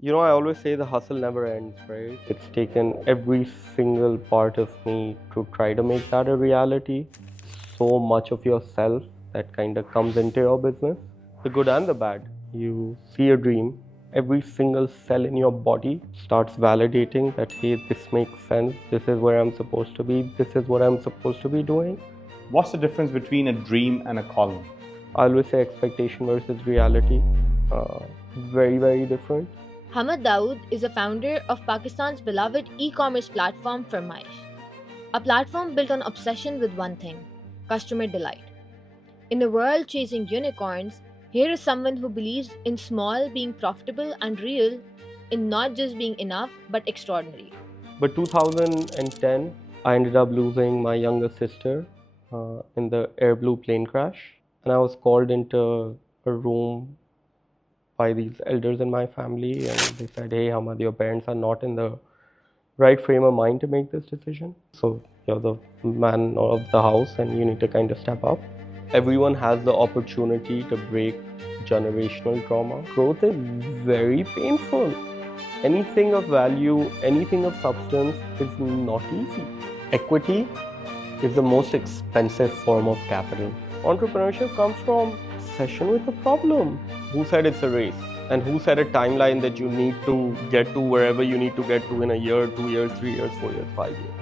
I always say the hustle never ends, right? It's taken every single part of me to try to make that a reality. So much of yourself that kind of comes into your business, the good and the bad. You see a dream, every single cell in your body starts validating that, hey, this makes sense, this is where I'm supposed to be, this is what I'm supposed to be doing. What's the difference between a dream and a calling? I always say expectation versus reality. Very, very different. Hamad Dawood is a founder of Pakistan's beloved e-commerce platform Firmaish, a platform built on obsession with one thing: customer delight. In a world chasing unicorns, here is someone who believes in small being profitable and real, in not just being enough but extraordinary. But 2010, I ended up losing my younger sister in the Air Blue plane crash. And I was called into a room by these elders in my family, and they said, hey, Hamad, your parents are not in the right frame of mind to make this decision. So you're the man of the house, and you need to kind of step up. Everyone has the opportunity to break generational trauma. Growth is very painful. Anything of value, anything of substance is not easy. Equity is the most expensive form of capital. Entrepreneurship comes from obsession with a problem. Who said it's a race? And who set a timeline that you need to get to wherever you need to get to in a year, 2 years, 3 years, 4 years, 5 years?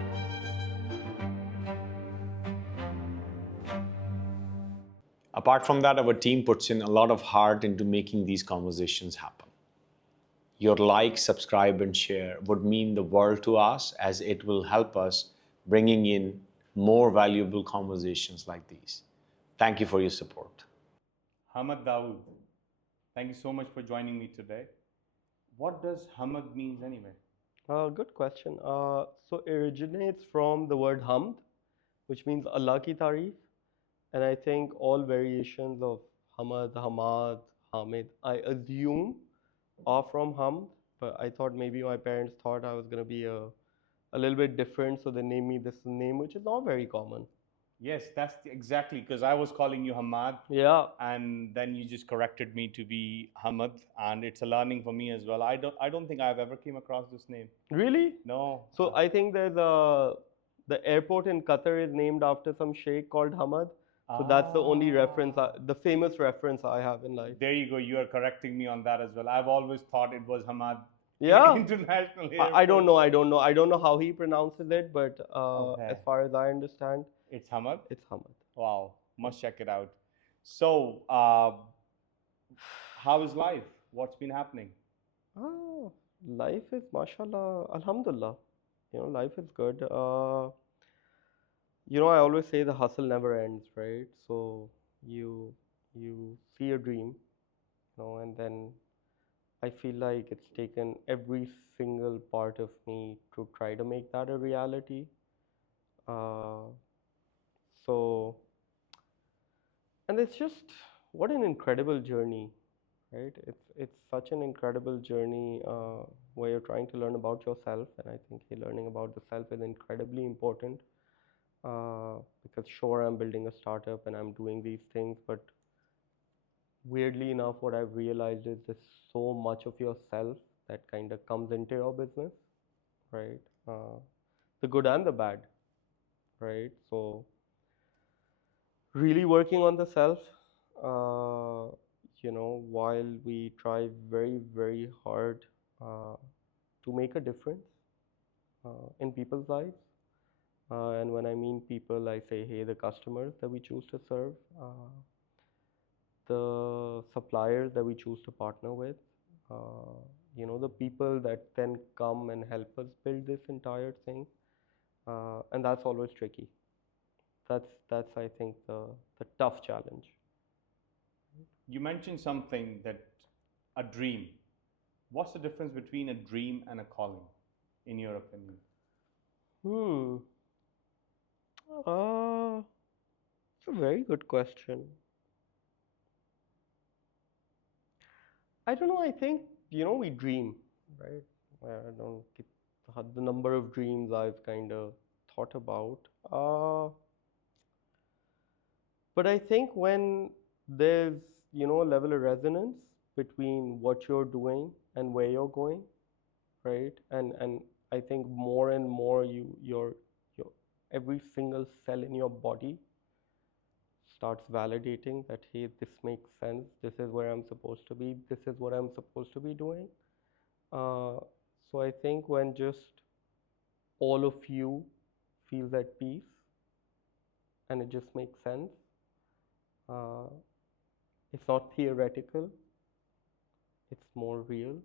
Apart from that, our team puts in a lot of heart into making these conversations happen. Your like, subscribe, and share would mean the world to us, as it will help us bringing in more valuable conversations like these. Thank you for your support. Hamad Dawood, thank you so much for joining me today. What does Hamad means anyway? Good question. So it originates from the word hamd, which means Allah ki tarif. And I think all variations of Hamad, Hamad, Hamid, I assume are from Hamd. But I thought maybe my parents thought I was going to be a little bit different. So they named me this name, which is not very common. Yes, exactly, because I was calling you Hamad, Yeah. and then you just corrected me to be Hamad, and it's a learning for me as well. I don't think I've ever came across this name. Really? No. So I think the airport in Qatar is named after some sheikh called Hamad. So that's the only reference, the famous reference I have in life. There you go. You are correcting me on that as well. I've always thought it was Hamad Yeah. International I Airport. don't know. I don't know. I don't know how he pronounces it, but Okay. as far as I understand, It's Hamad. it's Hamad. Wow, must check it out. So, how is life? What's been happening? Oh, life is mashallah, alhamdulillah. Life is good. I always say the hustle never ends, right? So you you see a dream, and then I feel like it's taken every single part of me to try to make that a reality. Uh, so, and it's just what an incredible journey, right? It's such an incredible journey where you're trying to learn about yourself, and I think learning about the self is incredibly important because sure, I'm building a startup and I'm doing these things, but weirdly enough, what I've realized is there's so much of yourself that kind of comes into your business, right? The good and the bad, right? So, really working on the self, while we try very, very hard to make a difference in people's lives. And when I mean people, I say, hey, the customers that we choose to serve, the suppliers that we choose to partner with, the people that then come and help us build this entire thing. And that's always tricky. That's I think the tough challenge. You mentioned something that a dream. What's the difference between a dream and a calling, in your opinion? Hmm. It's a very good question. I don't know. I think we dream, right? I don't get the number of dreams I've kind of thought about. But I think when there's a level of resonance between what you're doing and where you're going, right? And I think more and more your every single cell in your body starts validating that, hey, this makes sense. This is where I'm supposed to be. This is what I'm supposed to be doing. Uh, so I think when just all of you feels at peace and it just makes sense, uh, it's not theoretical, it's more real.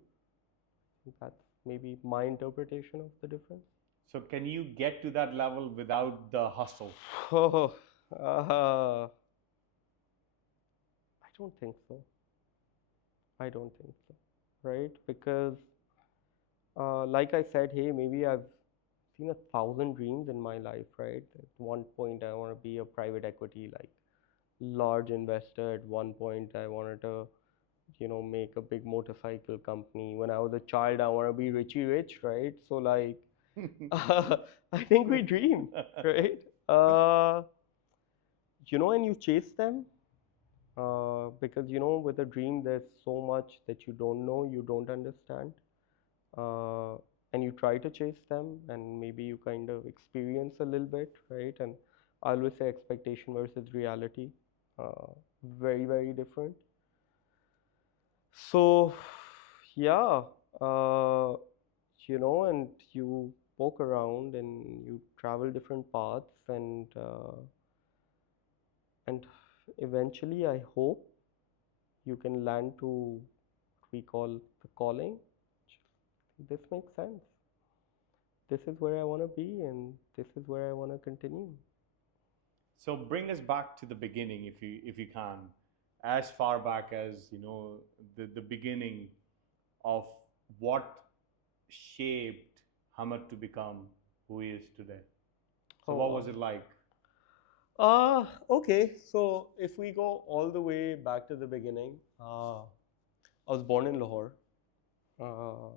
That's maybe my interpretation of the difference. So can you get to that level without the hustle? Oh, I don't think so. I don't think so, right? Because, like I said, hey, maybe I've seen 1,000 dreams in my life, right? At one point, I want to be a private equity, like large investor. At one point, I wanted to, make a big motorcycle company. When I was a child, I want to be Richie Rich, right? So, like, I think we dream, right? And you chase them because, with a dream, there's so much that you don't know, you don't understand. Uh, and you try to chase them, and maybe you kind of experience a little bit, right? And I always say expectation versus reality, uh, very, very different. So, yeah, uh, and you poke around and you travel different paths, and eventually, I hope you can land to what we call the calling. This makes sense. This is where I want to be, and this is where I want to continue. So bring us back to the beginning, if you can, as far back as the beginning of what shaped Hamad to become who he is today. So Oh, what wow. was it like? Okay. So if we go all the way back to the beginning, I was born in Lahore, uh,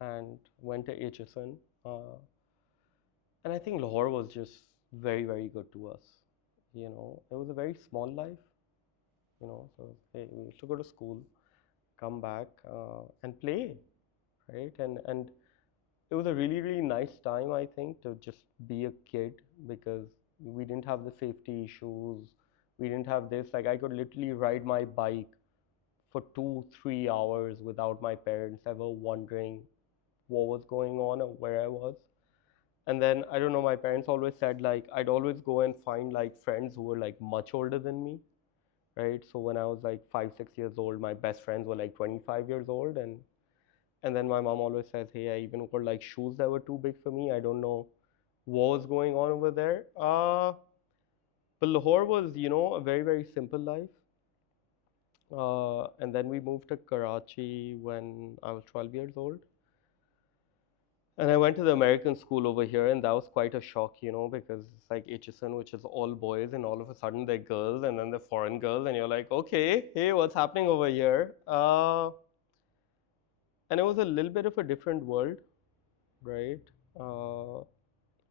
and went to HSN. And I think Lahore was just very, very good to us. It was a very small life, so hey, we used to go to school, come back, and play, right? And it was a really, really nice time, I think, to just be a kid because we didn't have the safety issues. We didn't have this. Like, I could literally ride my bike for 2, 3 hours without my parents ever wondering what was going on or where I was. And then, I don't know, my parents always said, like, I'd always go and find like friends who were like much older than me, right? So when I was like 5, 6 years old, my best friends were like 25 years old, and then my mom always says, hey, I even wore like shoes that were too big for me. I don't know what was going on over there. But Lahore was, a very, very simple life. And then we moved to Karachi when I was 12 years old. And I went to the American school over here, and that was quite a shock, because it's like HSN, which is all boys, and all of a sudden they're girls, and then they're foreign girls, and you're like, okay, hey, what's happening over here? And it was a little bit of a different world, right? Uh,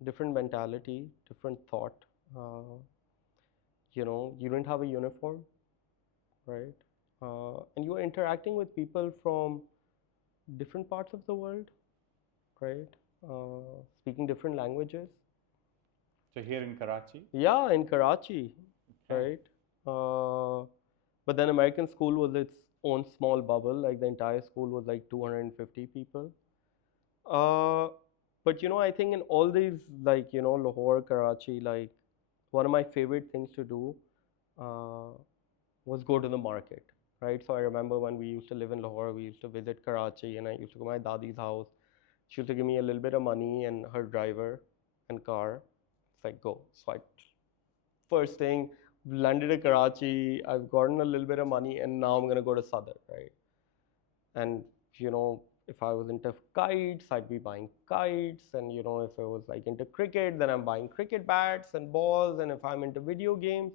Different mentality, different thought. Uh, you didn't have a uniform, right? And you were interacting with people from different parts of the world, right? Speaking different languages. So here in Karachi? Yeah, in Karachi, Okay. right? But then American school was its own small bubble. Like the entire school was like 250 people. Uh, but I think in all these, like, Lahore, Karachi, like, one of my favorite things to do uh, was go to the market, right? So I remember when we used to live in Lahore, we used to visit Karachi, and I used to go to my dadi's house. She used to give me a little bit of money and her driver and car. It's like, go. So I, first thing, landed in Karachi, I've gotten a little bit of money, and now I'm gonna go to Sadr, right? And if I was into kites, I'd be buying kites, and if I was like into cricket, then I'm buying cricket bats and balls, and if I'm into video games,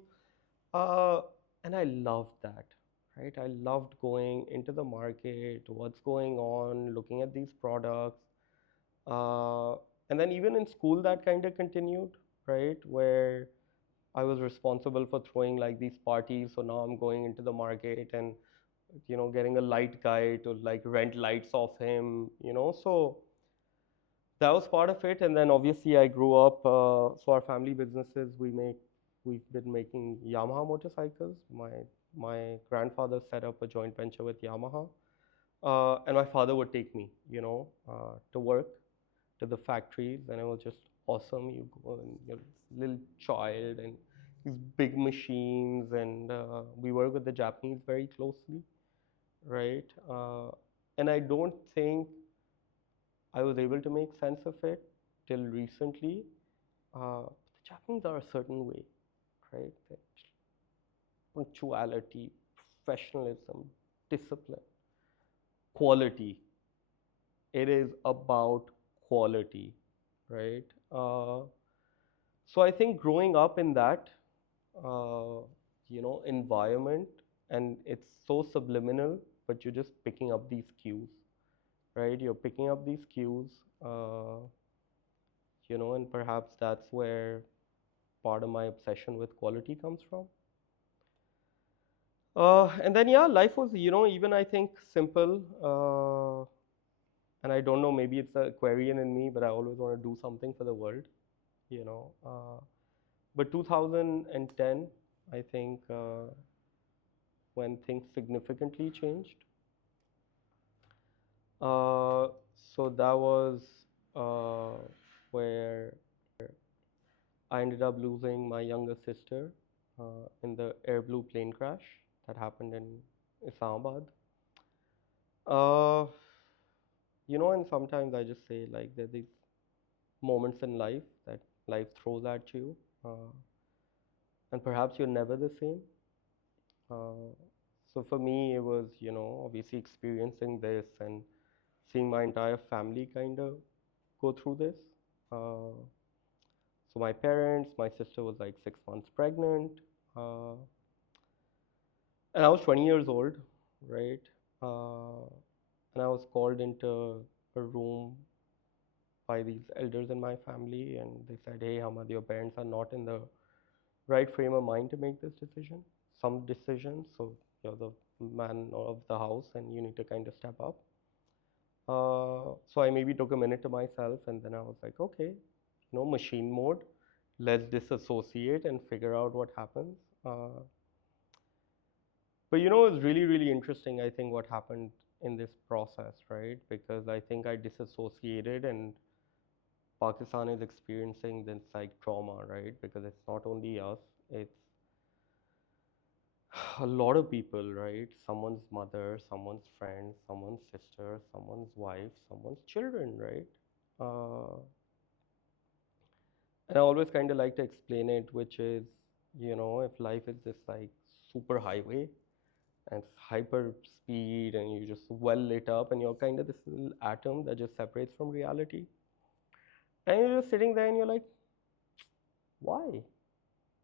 uh, and I loved that, right? I loved going into the market, what's going on, looking at these products, uh, and then even in school that kind of continued, right? Where I was responsible for throwing like these parties, so now I'm going into the market and getting a light guy to like rent lights off him. So that was part of it. And then obviously I grew up. So our family businesses, we've been making Yamaha motorcycles. My grandfather set up a joint venture with Yamaha, and my father would take me, to work to the factories, and it was just awesome. You go and you're a little child and these big machines, and we work with the Japanese very closely, right? And I don't think I was able to make sense of it till recently. The Japanese are a certain way, right? Punctuality, professionalism, discipline, quality. It is about quality, right? So I think growing up in that, environment, and it's so subliminal, but you're just picking up these cues, right? You're picking up these cues, and perhaps that's where part of my obsession with quality comes from. And then, yeah, life was, even I think simple. And I don't know, maybe it's the Aquarian in me, but I always want to do something for the world, you know. But 2010, I think, when things significantly changed. Uh, so that was uh, where I ended up losing my younger sister in the Air Blue plane crash that happened in Islamabad. Uh, and sometimes I just say, like, there are these moments in life that life throws at you, uh, and perhaps you're never the same. Uh, so for me, it was, obviously experiencing this and seeing my entire family kind of go through this. Uh, so my parents, my sister was like 6 months pregnant, uh, and I was 20 years old, right? Uh, and I was called into a room by these elders in my family, and they said, "Hey, Hamad, your parents are not in the right frame of mind to make this decision. Some decisions, so you're the man of the house, and you need to kind of step up." So I maybe took a minute to myself, and then I was like, okay, machine mode. Let's disassociate and figure out what happens. But it's really, really interesting, I think, what happened in this process, right? Because I think I disassociated, and Pakistan is experiencing this like trauma, right? Because it's not only us, it's a lot of people, right? Someone's mother, someone's friend, someone's sister, someone's wife, someone's children, right? And I always kind of like to explain it, which is, if life is this like super highway and it's hyper speed and you just well lit up and you're kind of this little atom that just separates from reality. And you're just sitting there and you're like, why?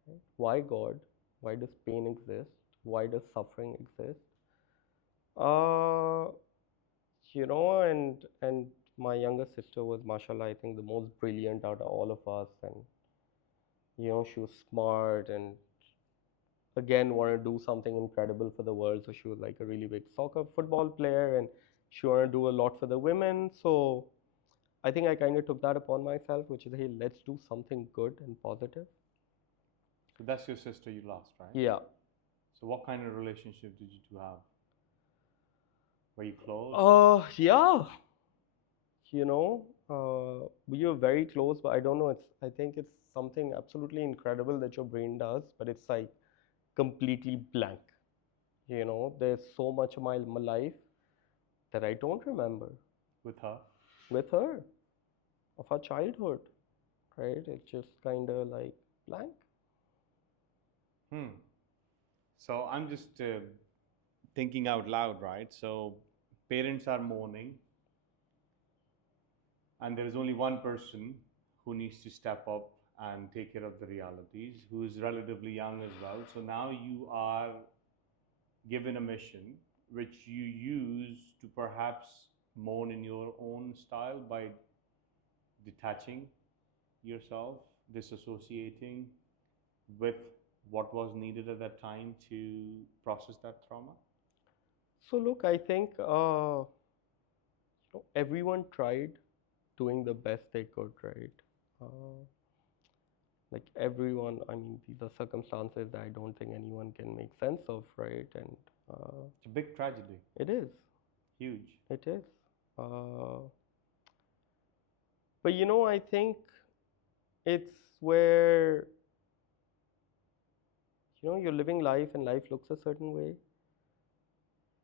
Right? Why God? Why does pain exist? Why does suffering exist? Uh, and my younger sister was, mashallah, I think the most brilliant out of all of us, and she was smart and again wanted to do something incredible for the world. So she was like a really big soccer football player, and she wanted to do a lot for the women. So I think I kind of took that upon myself, which is, hey, let's do something good and positive. So that's your sister you lost, right? Yeah. So what kind of relationship did you two have? Were you close? Yeah. We were very close, but I don't know. I think it's something absolutely incredible that your brain does, but it's like completely blank. There's so much of my life that I don't remember With her? with her, of our childhood, right? It's just kind of like blank. So I'm just thinking out loud, right? So parents are mourning, and there is only one person who needs to step up and take care of the realities, who is relatively young as well. So now you are given a mission which you use to perhaps mourn in your own style by detaching yourself, disassociating with what was needed at that time to process that trauma? So look, I think everyone tried doing the best they could, right? Uh, like everyone, I mean, these are circumstances that I don't think anyone can make sense of, right? And It's a big tragedy. it is, Huge. it is. Uh, but I think it's where you're living life and life looks a certain way,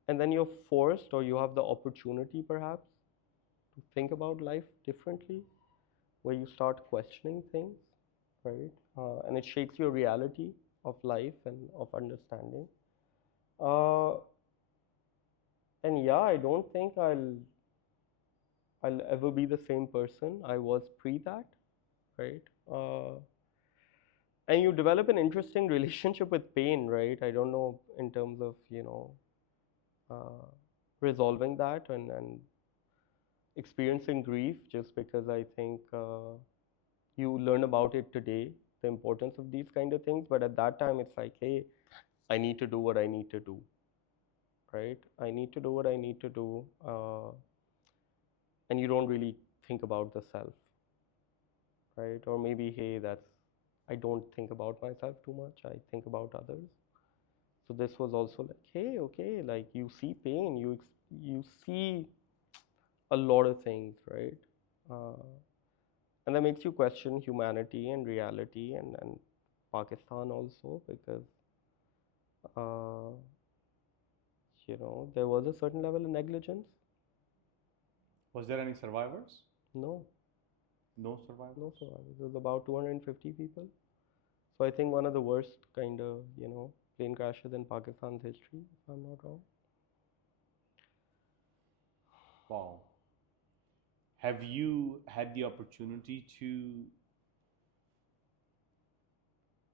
and then you're forced or you have the opportunity perhaps to think about life differently, where you start questioning things, right? And it shakes your reality of life and of understanding. Uh, and yeah, I don't think I'll ever be the same person I was pre that, right? And you develop an interesting relationship with pain, right? I don't know in terms of uh, resolving that and experiencing grief, just because I think you learn about it today, the importance of these kind of things. But at that time, it's like, hey, I need to do what I need to do, right? I need to do what I need to do, and you don't really think about the self, right? Or maybe, hey, I don't think about myself too much. I think about others. So this was also like, hey, okay, like you see pain, you see a lot of things, right? Uh, and that makes you question humanity and reality and Pakistan also, because uh, there was a certain level of negligence. Was there any survivors? No, No survivors. no survivors. It was about 250 people. So I think one of the worst kind of plane crashes in Pakistan's history, if I'm not wrong. Wow. Have you had the opportunity to?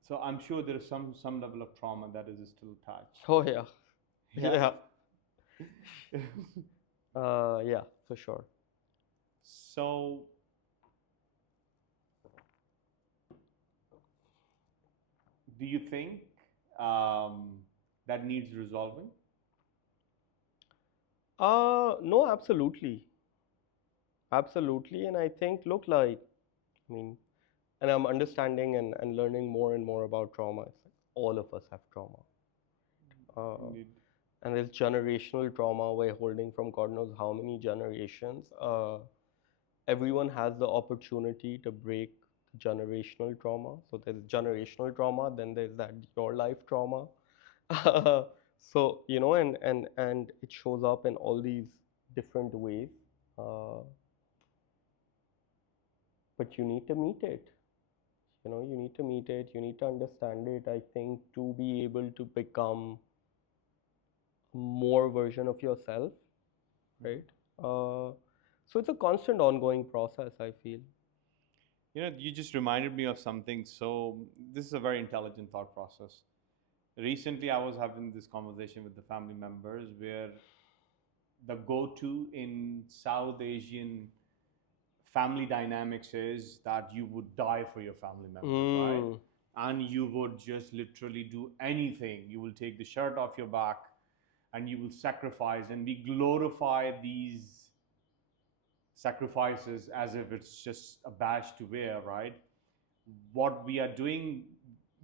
So I'm sure there is some level of trauma that is still attached. Oh yeah, Yeah. yeah, yeah, for sure. So do you think um, that needs resolving? No, absolutely, absolutely. And I think, look, like, I mean, and I'm understanding and learning more and more about trauma. It's like all of us have trauma. Uh, Indeed. and there's generational trauma we're holding from God knows how many generations. Everyone has the opportunity to break generational trauma. So there's generational trauma, then there's that your life trauma. So and it shows up in all these different ways. Uh, but you need to meet it. You need to meet it. You need to understand it. I think to be able to become more version of yourself, right? So it's a constant ongoing process, I feel. You just reminded me of something. So this is a very intelligent thought process. Recently, I was having this conversation with the family members where the go-to in South Asian family dynamics is that you would die for your family members, right? Mm. And you would just literally do anything. You will take the shirt off your back and you will sacrifice. And we glorify these sacrifices as if it's just a badge to wear, right? What we are doing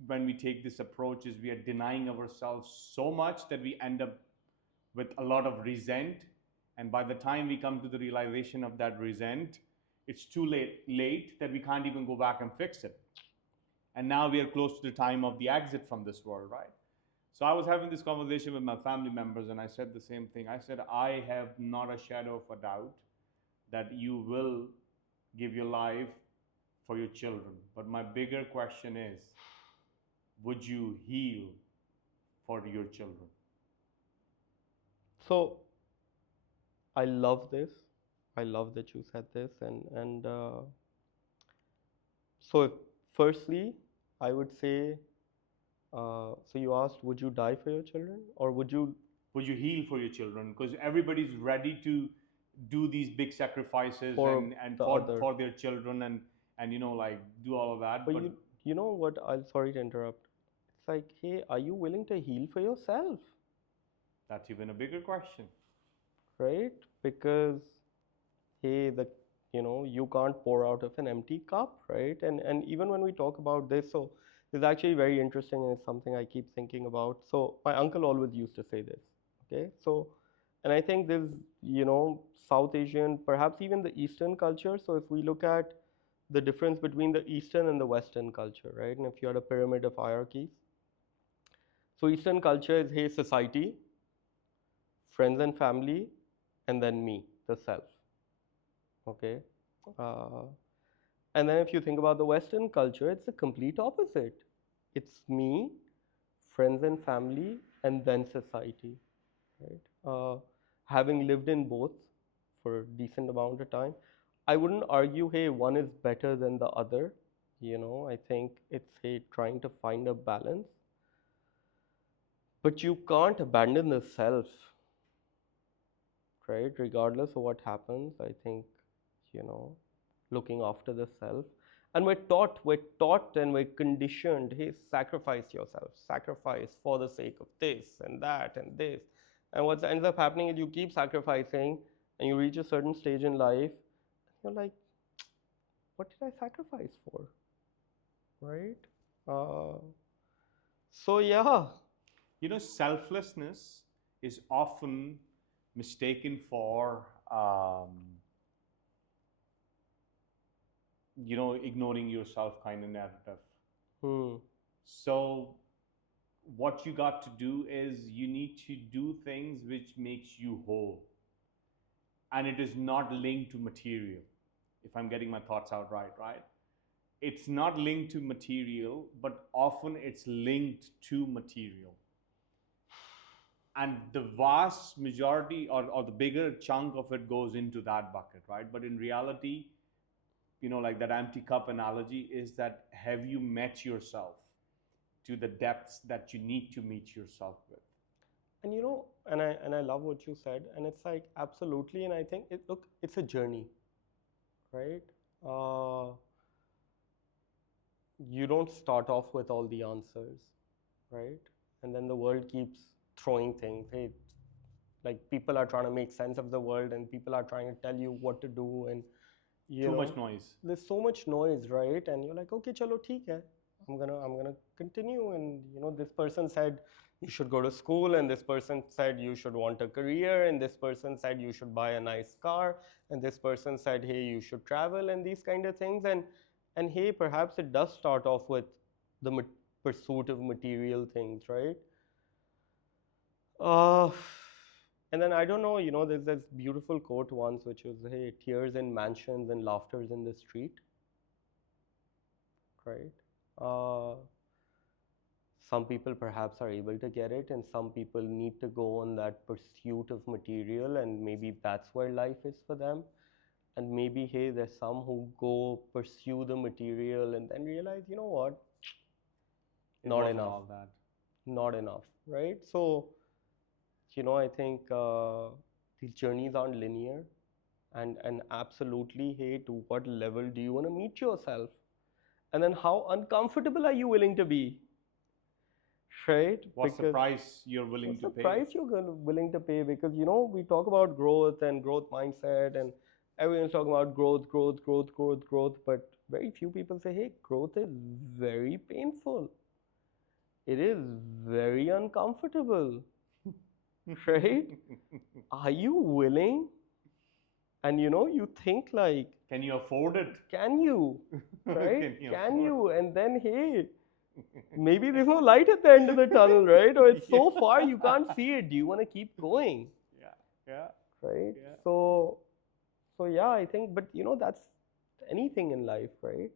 when we take this approach is we are denying ourselves so much that we end up with a lot of resent. And by the time we come to the realization of that resent, it's too late that we can't even go back and fix it. And now we are close to the time of the exit from this world, right? So I was having this conversation with my family members and I said the same thing. I said, I have not a shadow of a doubt that you will give your life for your children. But my bigger question is, would you heal for your children? So I love this. I love that you said this, and so firstly, I would say. So you asked, would you die for your children, or would you Would you heal for your children? Because everybody's ready to do these big sacrifices for and the for other? for their children and like do all of that. But But you know what? I'll sorry to interrupt. It's like, hey, are you willing to heal for yourself? That's even a bigger question. right? Because hey, you can't pour out of an empty cup, right? And even when we talk about this, so this is actually very interesting and it's something I keep thinking about. So my uncle always used to say this, okay? So, and I think this, South Asian, perhaps even the Eastern culture. So if we look at the difference between the Eastern and the Western culture, right? And if you had a pyramid of hierarchies, so Eastern culture is hey, society, friends and family, and then me, the self. Okay. Uh, and then if you think about the Western culture, it's the complete opposite. It's me, friends and family, and then society. Right. Having lived in both for a decent amount of time, I wouldn't argue, hey, one is better than the other. I think it's hey, trying to find a balance. But you can't abandon the self, right? Regardless of what happens, I think, you know, looking after the self. And we're taught and we're conditioned, hey, sacrifice yourself, sacrifice for the sake of this and that and this. And what ends up happening is you keep sacrificing and you reach a certain stage in life, you're like, what did I sacrifice for? Right? Uh, so, yeah. Selflessness is often mistaken for, ignoring yourself kind of narrative. Hmm. So what you got to do is you need to do things which makes you whole, and it is not linked to material. If I'm getting my thoughts out right? It's not linked to material, but often it's linked to material. And the vast majority, or the bigger chunk of it goes into that bucket, right? But in reality, like that empty cup analogy is that, have you met yourself to the depths that you need to meet yourself with? And and I love what you said, and it's like absolutely, and I think look, it's a journey, right? Uh, you don't start off with all the answers, right? And then the world keeps throwing things. Hey, like people are trying to make sense of the world, and people are trying to tell you what to do, and you Too know, much noise. there's so much noise, right? And you're like, okay, chalo, theek hai. I'm gonna continue. And this person said you should go to school, and this person said you should want a career, and this person said you should buy a nice car, and this person said, hey, you should travel, and these kind of things. And hey, perhaps it does start off with the pursuit of material things, right? Uh, and then I don't know, there's this beautiful quote once which was, hey, tears in mansions and laughters in the street, right? Uh, some people perhaps are able to get it, and some people need to go on that pursuit of material, and maybe that's where life is for them. And maybe, hey, there's some who go pursue the material and then realize, you know what, It not wasn't enough, all that. not enough, right? So, I think these journeys aren't linear, and absolutely, hey, to what level do you want to meet yourself? And then how uncomfortable are you willing to be? Right? What's the Because price you're willing what's to the pay? price you're willing to pay? Because we talk about growth and growth mindset, and everyone's talking about growth, growth, growth, growth, growth, but very few people say, hey, growth is very painful. It is very uncomfortable, right? Are you willing? And you think like, Can you afford it? can you? Right? Can you Can afford you? And then, hey, maybe there's no light at the end of the tunnel, right? Or it's so far you can't see it. Do you want to keep going? Yeah, yeah, Right? yeah. So yeah, I think, but that's anything in life, right?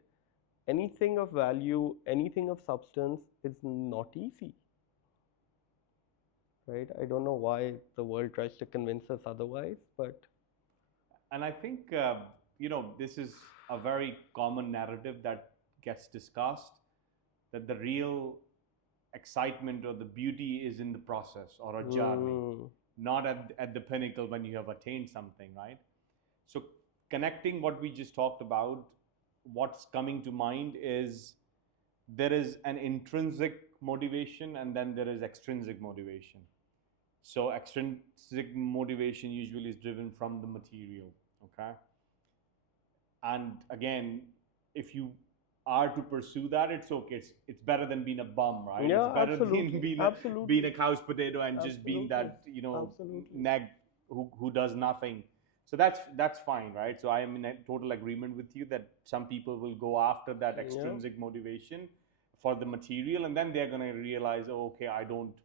Anything of value, anything of substance is not easy, right? I don't know why the world tries to convince us otherwise, but And I think, this is a very common narrative that gets discussed, that the real excitement or the beauty is in the process or a journey, mm, not at the pinnacle when you have attained something, right? So, connecting what we just talked about, what's coming to mind is there is an intrinsic motivation and then there is extrinsic motivation. So extrinsic motivation usually is driven from the material. Okay. And again, if you are to pursue that, it's okay. It's better than being a bum, right? It's Yeah, better than absolutely, being absolutely, a couch potato and just being absolutely, that absolutely. neg who does nothing. So that's fine, right? So I am in a total agreement with you that some people will go after that Yeah, extrinsic motivation for the material, and then they're gonna realize, oh, okay, I don't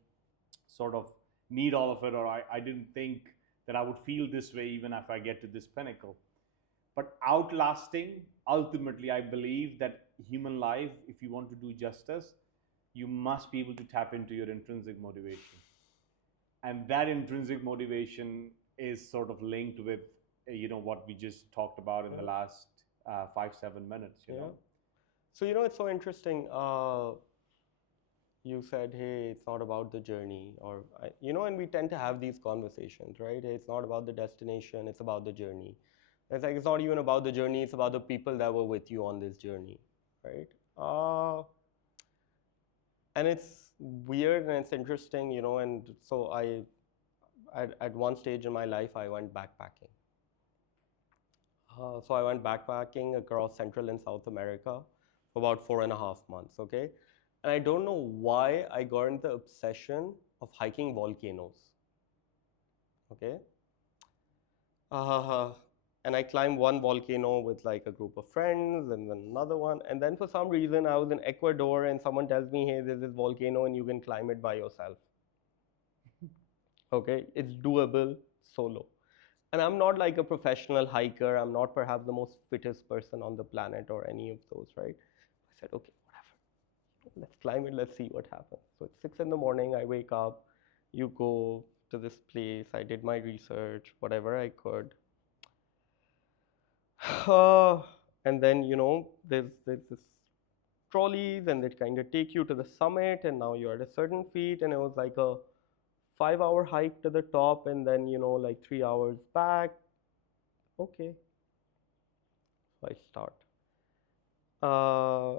sort of need all of it, or I didn't think that I would feel this way even if I get to this pinnacle. But outlasting, ultimately, I believe that human life, if you want to do justice, you must be able to tap into your intrinsic motivation. And that intrinsic motivation is sort of linked with, what we just talked about in the yeah, last 5-7 minutes. yeah. So it's so interesting. You said, hey, it's not about the journey, or and we tend to have these conversations, right? Hey, it's not about the destination, it's about the journey. It's like it's not even about the journey, it's about the people that were with you on this journey, right? And it's weird and it's interesting, and so at one stage in my life, I went backpacking. So I went backpacking across Central and South America for about 4.5 months, okay? And I don't know why I got into the obsession of hiking volcanoes, okay? Uh, and I climbed one volcano with like a group of friends and then another one. And then for some reason, I was in Ecuador and someone tells me, hey, there's this volcano and you can climb it by yourself. Okay, it's doable solo. And I'm not like a professional hiker. I'm not perhaps the most fittest person on the planet or any of those, right? I said, okay, whatever. Let's climb it. Let's see what happens. So it's 6 in the morning. I wake up. You go to this place. I did my research, whatever I could. And then there's this trolleys and they kind of take you to the summit and now you're at a certain feet and it was like a 5 hour hike to the top and then like 3 hours back. Okay, so I start. Uh,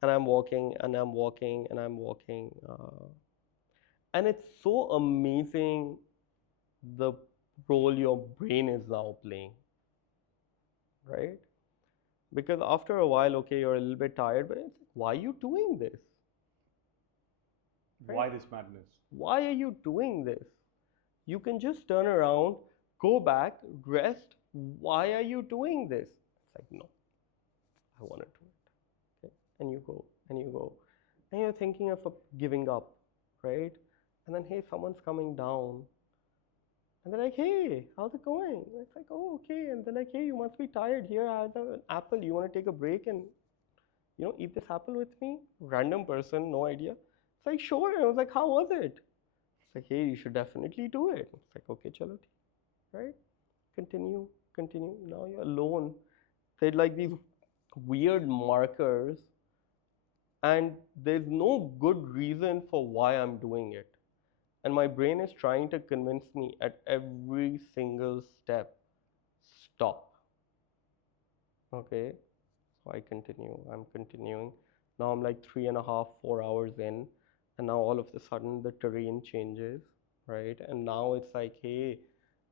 and I'm walking and I'm walking and I'm walking. And it's so amazing the role your brain is now playing, right? Because after a while, okay, you're a little bit tired, but it's like, why are you doing this? Right? Why this madness? Why are you doing this? You can just turn around, go back, rest. Why are you doing this? It's like, no, I want to do it. Okay? And you go, and you go. And you're thinking of giving up, right? And then, hey, someone's coming down. And they're like, hey, how's it going? And it's like, oh, okay. And they're like, hey, you must be tired. Here, I have an apple. You want to take a break and, eat this apple with me? Random person, no idea. It's like, sure. And I was like, how was it? It's like, hey, you should definitely do it. It's like, okay, chalo, right? Continue, continue. Now you're alone. They're like these weird markers, and there's no good reason for why I'm doing it. And my brain is trying to convince me at every single step, stop. Okay, so I continue, I'm continuing. Now I'm like 3.5, 4 hours in, and now all of a sudden the terrain changes, right? And now it's like, hey,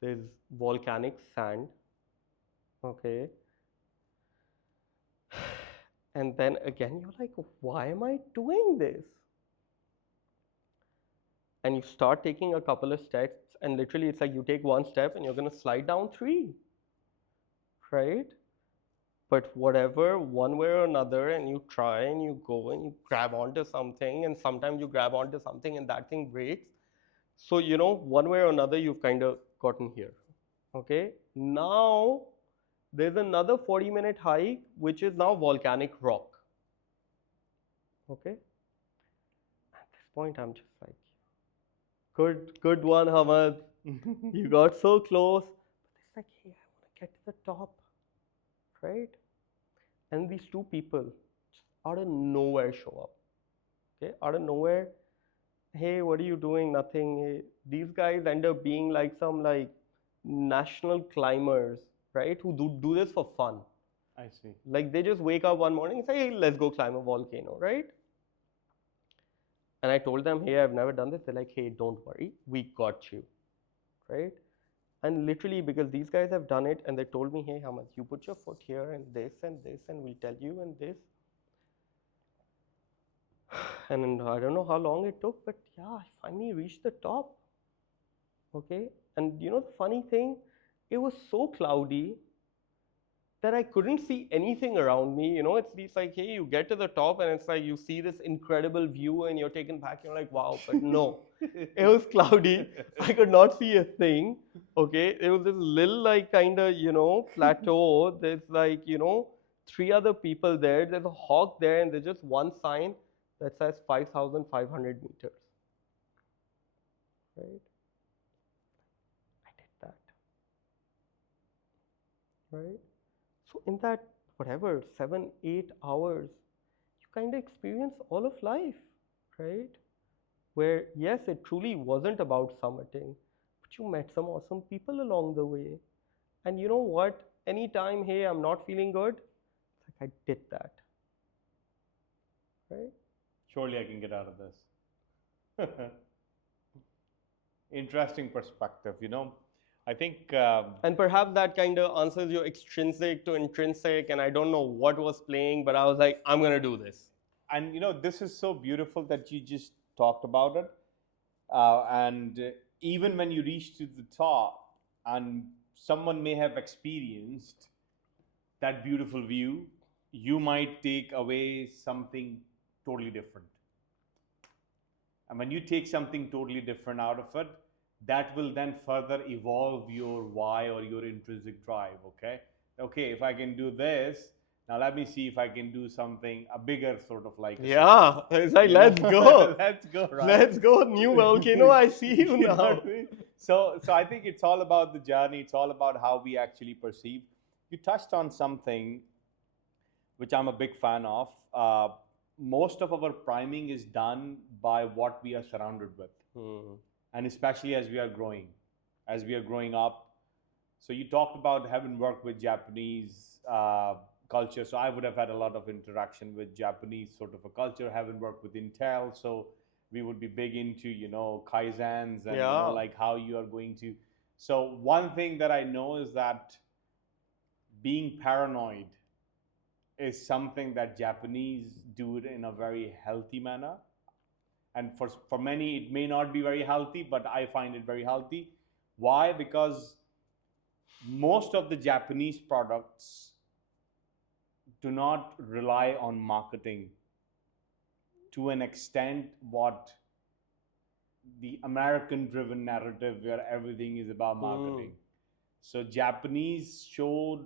there's volcanic sand, okay? And then again, you're like, why am I doing this? And you start taking a couple of steps, and literally it's like you take one step and you're going to slide down three, right? But whatever, one way or another, and you try and you go and you grab onto something, and sometimes you grab onto something and that thing breaks. So, one way or another, you've kind of gotten here. Okay, now there's another 40-minute hike, which is now volcanic rock. Okay, at this point, I'm just like, good one, Hamad. You got so close. But it's like, hey, I want to get to the top, right? And these two people just out of nowhere show up. Okay, out of nowhere. Hey, what are you doing? Nothing. Hey, these guys end up being like some like national climbers, right? Who do this for fun. I see. Like they just wake up one morning and say, hey, let's go climb a volcano, right? And I told them, hey, I've never done this. They're like, hey, don't worry, we got you, right? And literally, because these guys have done it, and they told me, hey, Hamad, you put your foot here and this and this, and we'll tell you and this. And I don't know how long it took, but yeah, I finally reached the top. Okay. And you know, the funny thing, it was so cloudy that I couldn't see anything around me. You know, it's like, hey, you get to the top and it's like you see this incredible view and you're taken back. You're like, wow, but no, it was cloudy. I could not see a thing. Okay, it was this little like kind of plateau. There's like 3 other people there. There's a hawk there, and there's just one sign that says 5,500 meters. Right, I did that. Right. So in that, whatever, 7, 8 hours, you kind of experience all of life, right? Where, yes, it truly wasn't about summiting, but you met some awesome people along the way. And you know what? Anytime, hey, I'm not feeling good, it's like I did that, right? Surely I can get out of this. Interesting perspective, I think And perhaps that kind of answers your extrinsic to intrinsic, and I don't know what was playing, but I was like, I'm going to do this. and this is so beautiful that you just talked about it. And even when you reach to the top, and someone may have experienced that beautiful view, you might take away something totally different. And when you take something totally different out of it, that will then further evolve your why or your intrinsic drive. Okay, if I can do this, now let me see if I can do something a bigger sort of like Yeah, it's like, let's go. let's go, right? Let's go, new volcano. I see you know now. what I mean? So I think it's all about the journey. It's all about how we actually perceive. You touched on something which I'm a big fan of. Most of our priming is done by what we are surrounded with, and especially as we are growing up. So you talked about having worked with Japanese culture. So I would have had a lot of interaction with Japanese sort of a culture, having worked with Intel. So we would be big into, kaizens and Yeah. like how you are going to. So one thing that I know is that being paranoid is something that Japanese do it in a very healthy manner. And for many, it may not be very healthy, but I find it very healthy. Why? Because most of the Japanese products do not rely on marketing to an extent what the American driven narrative where everything is about marketing. So Japanese showed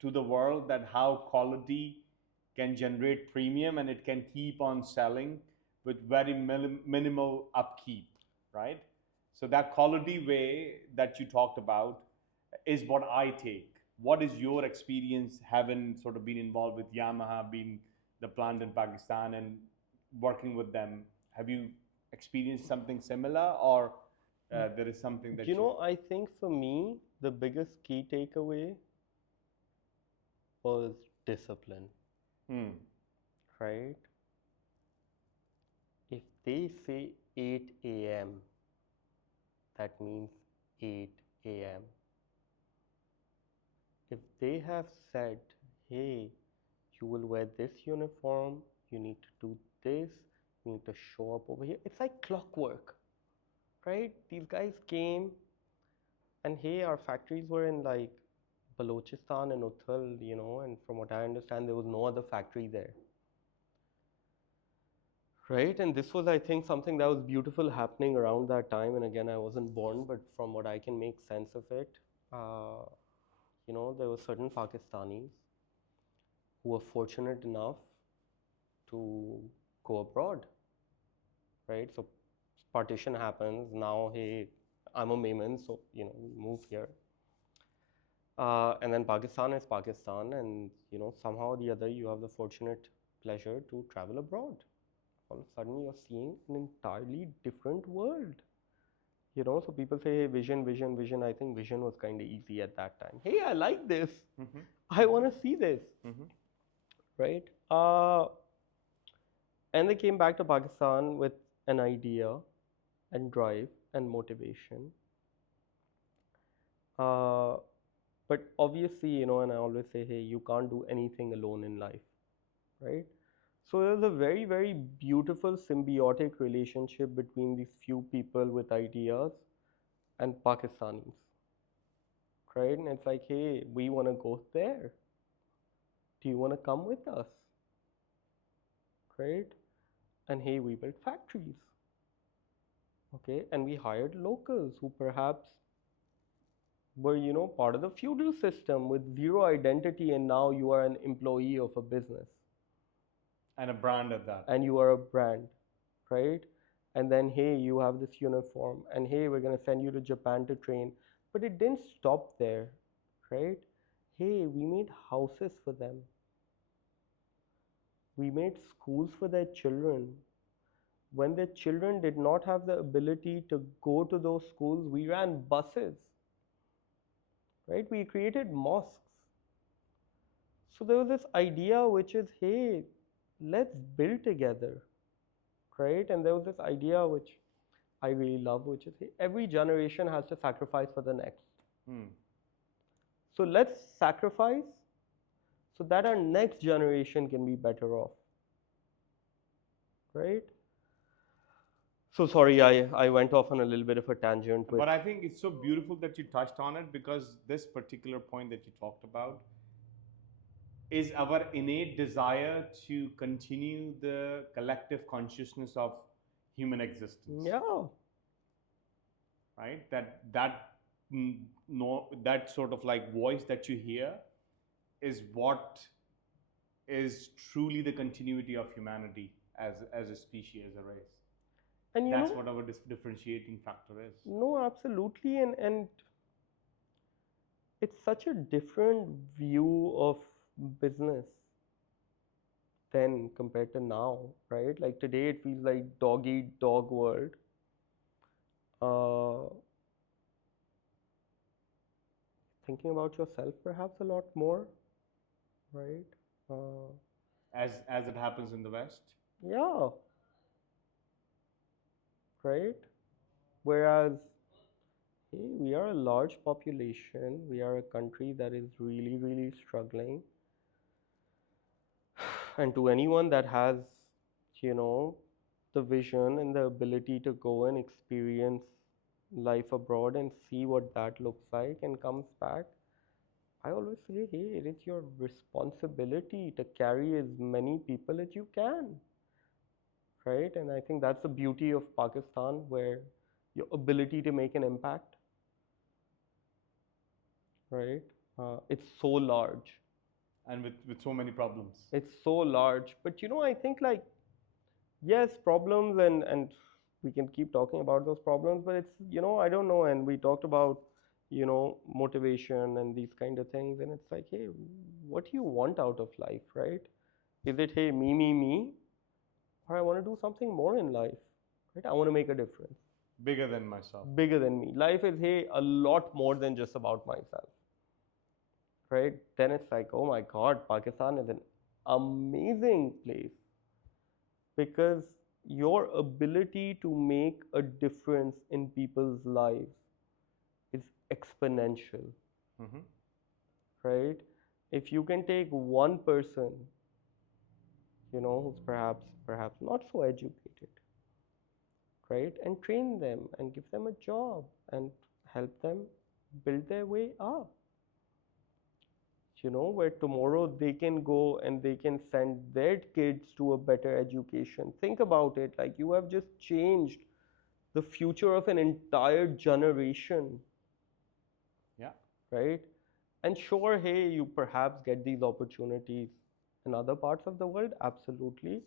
to the world that how quality can generate premium and it can keep on selling with very minimal upkeep, right? So that quality way that you talked about is what I take. What is your experience having sort of been involved with Yamaha, being the plant in Pakistan and working with them? Have you experienced something similar, or there is something that I think for me, the biggest key takeaway was discipline, right? If they say 8 a.m., that means 8 a.m. If they have said, hey, you will wear this uniform, you need to do this, you need to show up over here, it's like clockwork, right? These guys came, and hey, our factories were in like Balochistan and Uthal, and from what I understand, there was no other factory there. Right, and this was, I think, something that was beautiful happening around that time. And again, I wasn't born, but from what I can make sense of it, there were certain Pakistanis who were fortunate enough to go abroad. Right, so partition happens. Now, hey, I'm a Maiman, so we move here. And then Pakistan is Pakistan, and somehow or the other, you have the fortunate pleasure to travel abroad. All of a sudden you're seeing an entirely different world. So people say, hey, vision, vision, vision. I think vision was kind of easy at that time. Hey, I like this. I want to see this. Right? And they came back to Pakistan with an idea and drive and motivation. Uh, but obviously, and I always say, hey, you can't do anything alone in life, right? So there's a very, very beautiful symbiotic relationship between these few people with ideas and Pakistanis, right? And it's like, hey, we want to go there. Do you want to come with us, right? And hey, we built factories, okay? And we hired locals who perhaps were, part of the feudal system with zero identity, and now you are an employee of a business And a brand at that. and you are a brand, right? And then, hey, you have this uniform, and hey, we're going to send you to Japan to train. But it didn't stop there, right? Hey, we made houses for them, we made schools for their children. When their children did not have the ability to go to those schools, we ran buses, right? We created mosques. So there was this idea which is, hey, let's build together, right? And there was this idea which I really love, which is, hey, every generation has to sacrifice for the next. So let's sacrifice so that our next generation can be better off, right? So sorry, I went off on a little bit of a tangent. But I think it's so beautiful that you touched on it, because this particular point that you talked about is our innate desire to continue the collective consciousness of human existence. Yeah. Right? That sort of like voice that you hear is what is truly the continuity of humanity as a species, as a race. And that's what our differentiating factor is. No, absolutely. And it's such a different view of business then compared to now, right? Like today it feels like dog eat dog world. Thinking about yourself perhaps a lot more, right? As it happens in the West. Yeah. Right? Whereas, hey, we are a large population. We are a country that is really, really struggling. And to anyone that has, the vision and the ability to go and experience life abroad and see what that looks like and comes back, I always say, hey, it is your responsibility to carry as many people as you can, right? And I think that's the beauty of Pakistan, where your ability to make an impact, right? It's so large. And with so many problems. It's so large. But I think like, yes, problems, and we can keep talking about those problems, but it's, I don't know. And we talked about, motivation and these kind of things. And it's like, hey, what do you want out of life, right? Is it, hey, me, or I want to do something more in life, right? I want to make a difference. Bigger than myself. Bigger than me. Life is, hey, a lot more than just about myself, right? Then it's like, oh my God, Pakistan is an amazing place, because your ability to make a difference in people's lives is exponential, right? If you can take one person, who's perhaps not so educated, right, and train them and give them a job and help them build their way up, where tomorrow they can go and they can send their kids to a better education. Think about it, like you have just changed the future of an entire generation. Yeah. Right? And sure, hey, you perhaps get these opportunities in other parts of the world, absolutely.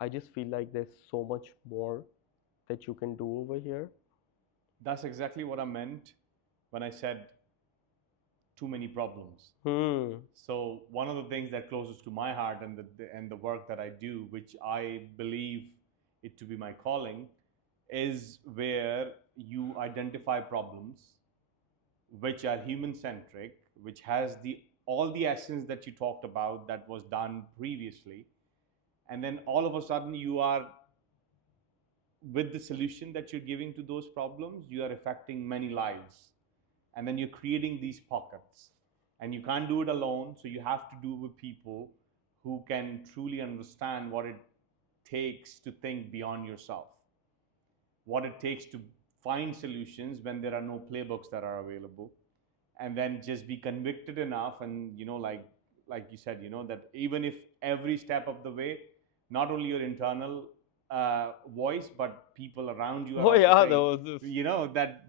I just feel like there's so much more that you can do over here. That's exactly what I meant when I said too many problems. So one of the things that closest to my heart and the work that I do, which I believe it to be my calling, is where you identify problems which are human centric, which has all the essence that you talked about that was done previously, and then all of a sudden you are, with the solution that you're giving to those problems, you are affecting many lives, and then you're creating these pockets, and you can't do it alone, so you have to do it with people who can truly understand what it takes to think beyond yourself, what it takes to find solutions when there are no playbooks that are available, and then just be convicted enough, and like you said, that even if every step of the way, not only your internal voice, but people around you are Oh also yeah, saying, those.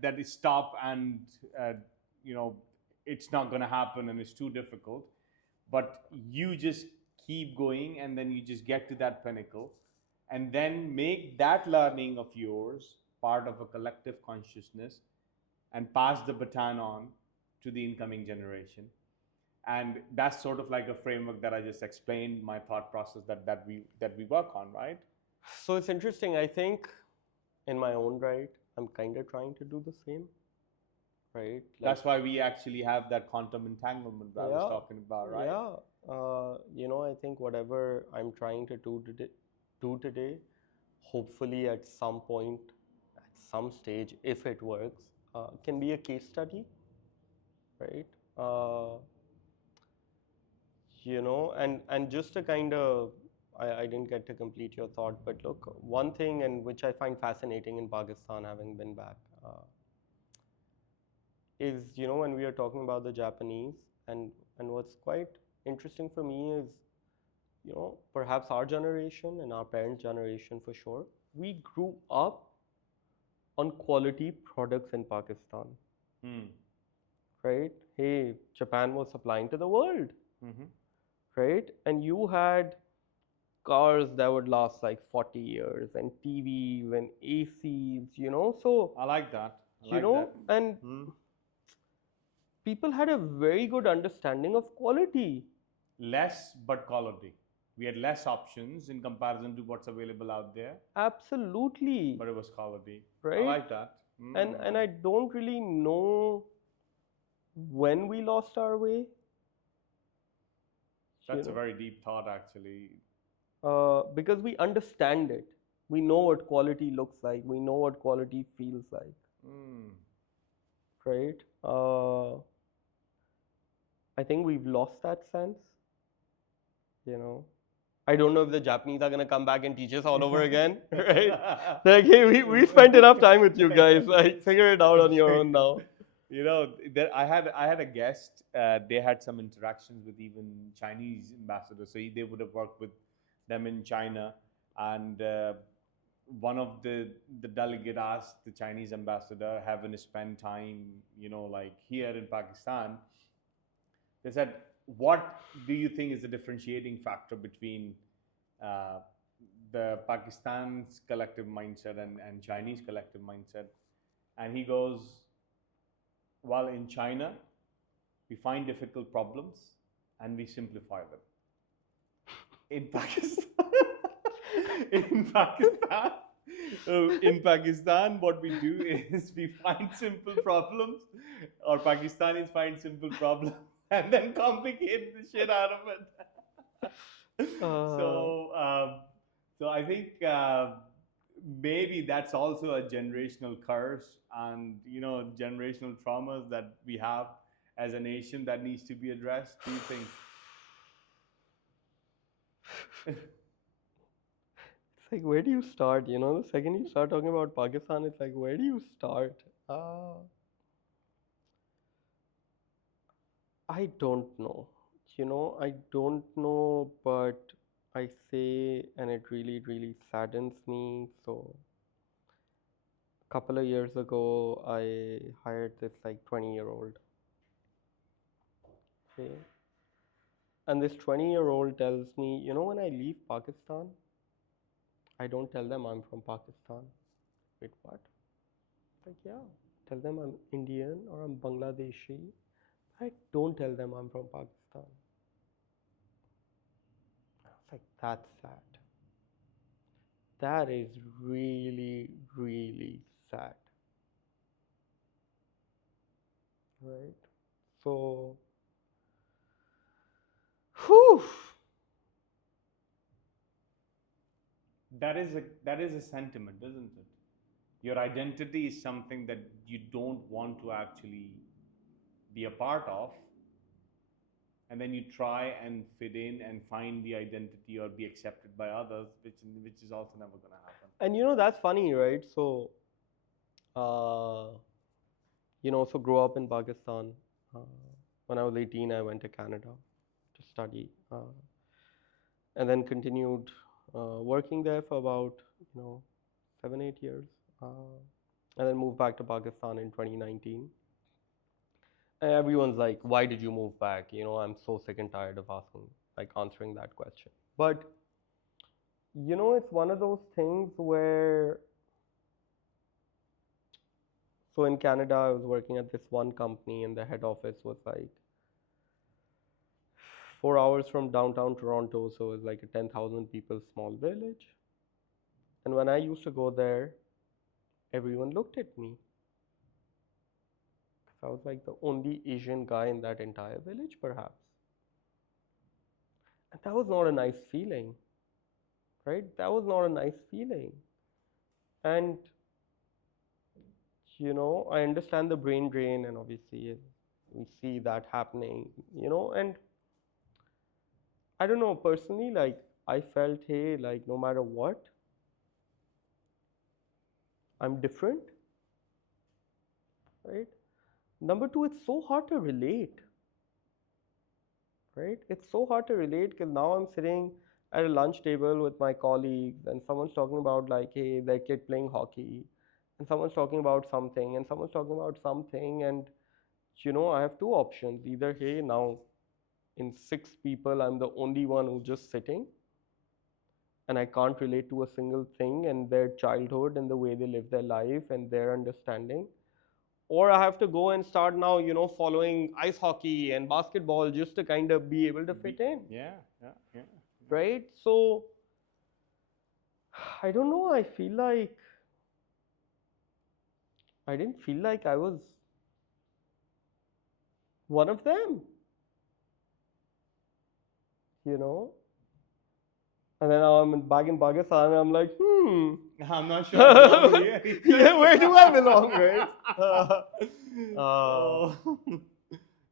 that is stop, and uh, you know it's not going to happen and it's too difficult, but you just keep going, and then you just get to that pinnacle, and then make that learning of yours part of a collective consciousness, and pass the baton on to the incoming generation. And that's sort of like a framework that I just explained, my thought process that we work on, right? So it's interesting. I think in my own right, I'm kind of trying to do the same, right? That's why we actually have that quantum entanglement that I was talking about, right? Yeah. I think whatever I'm trying to do today, hopefully at some point, at some stage, if it works, can be a case study, right? And just to kind of, I didn't get to complete your thought, but look, one thing and which I find fascinating in Pakistan, having been back, is when we are talking about the Japanese, and what's quite interesting for me is perhaps our generation and our parents' generation for sure, we grew up on quality products in Pakistan, Hmm. right? Hey, Japan was supplying to the world, Mm-hmm. right? And you had cars that would last like 40 years, and TVs and ACs. So, I like that. I you like know, that. and Hmm. people had a very good understanding of quality. Less but quality. We had less options in comparison to what's available out there, Absolutely, but it was quality. I right? like that. And I don't really know when we lost our way, you That's a know, very deep thought, actually. because we understand it. We know what quality looks like. We know what quality feels like, Mm. right? I think we've lost that sense, you know. I don't know if the Japanese are gonna come back and teach us all over again, right? Like, hey, we spent enough time with you guys. Like, figure it out on your own now. I had a guest. They had some interactions with even Chinese ambassadors, so they would have worked with them in China, and one of the delegate asked the Chinese ambassador, having spent time, like here in Pakistan, they said, "What do you think is the differentiating factor between uh, the Pakistan's collective mindset and Chinese collective mindset?" And he goes, "Well, in China, we find difficult problems and we simplify them. In Pakistan, in Pakistan, in Pakistan, what we do is we find simple problems, or Pakistanis find simple problems and then complicate the shit out of it." Uh, so, so I think maybe that's also a generational curse, and generational traumas that we have as a nation that needs to be addressed. Do you think? it's like, where do you start? The second you start talking about Pakistan, it's like, where do you start? Uh, I don't know. I don't know, but I say, and it really, really saddens me. So, a couple of years ago, I hired this like 20-year-old. Okay. And this 20-year-old tells me, when I leave Pakistan, I don't tell them I'm from Pakistan. Wait, what? Like, yeah. Tell them I'm Indian or I'm Bangladeshi. I don't tell them I'm from Pakistan. It's like, that's sad. That is really, really sad. Right? So, whew. that is a sentiment, isn't it? Your identity is something that you don't want to actually be a part of, and then you try and fit in and find the identity or be accepted by others, which is also never going to happen. And that's funny, right? So, uh, so grew up in Pakistan. Uh, when I was 18, I went to Canada to study, and then continued working there for about, 7, 8 years, and then moved back to Pakistan in 2019. And everyone's like, "Why did you move back?" I'm so sick and tired of answering that question. But it's one of those things where, so in Canada, I was working at this one company, and the head office was like 4 hours from downtown Toronto, so it was like a 10,000 people small village. And when I used to go there, everyone looked at me. I was like the only Asian guy in that entire village, perhaps. And that was not a nice feeling, right? That was not a nice feeling. And, I understand the brain drain, and obviously we see that happening, and I don't know, personally, like, I felt, hey, like, no matter what, I'm different, right? Number two, it's so hard to relate, right? It's so hard to relate because now I'm sitting at a lunch table with my colleagues, and someone's talking about, like, hey, their kid playing hockey, and someone's talking about something, and someone's talking about something, and I have two options. Either, hey, now in six people, I'm the only one who's just sitting, and I can't relate to a single thing and their childhood and the way they live their life and their understanding. Or I have to go and start now, following ice hockey and basketball just to kind of be able to fit in, Yeah, yeah, yeah. right? So I don't know. I didn't feel like I was one of them, you know? And then now I'm back in Pakistan and I'm like, I'm not sure I belong here. yeah, where do I belong, right? Oh.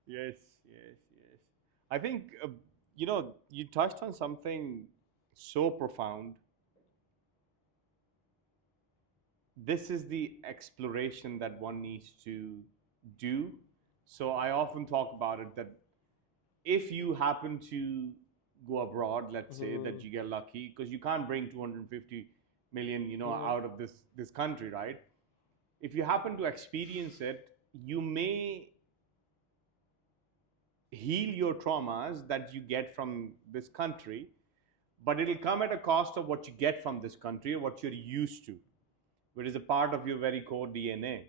Yes, yes, yes. I think, you touched on something so profound. This is the exploration that one needs to do. So I often talk about it that if you happen to go abroad, let's say that you get lucky, because you can't bring 250 million, out of this country, right? If you happen to experience it, you may heal your traumas that you get from this country, but it'll come at a cost of what you get from this country or what you're used to, which is a part of your very core DNA.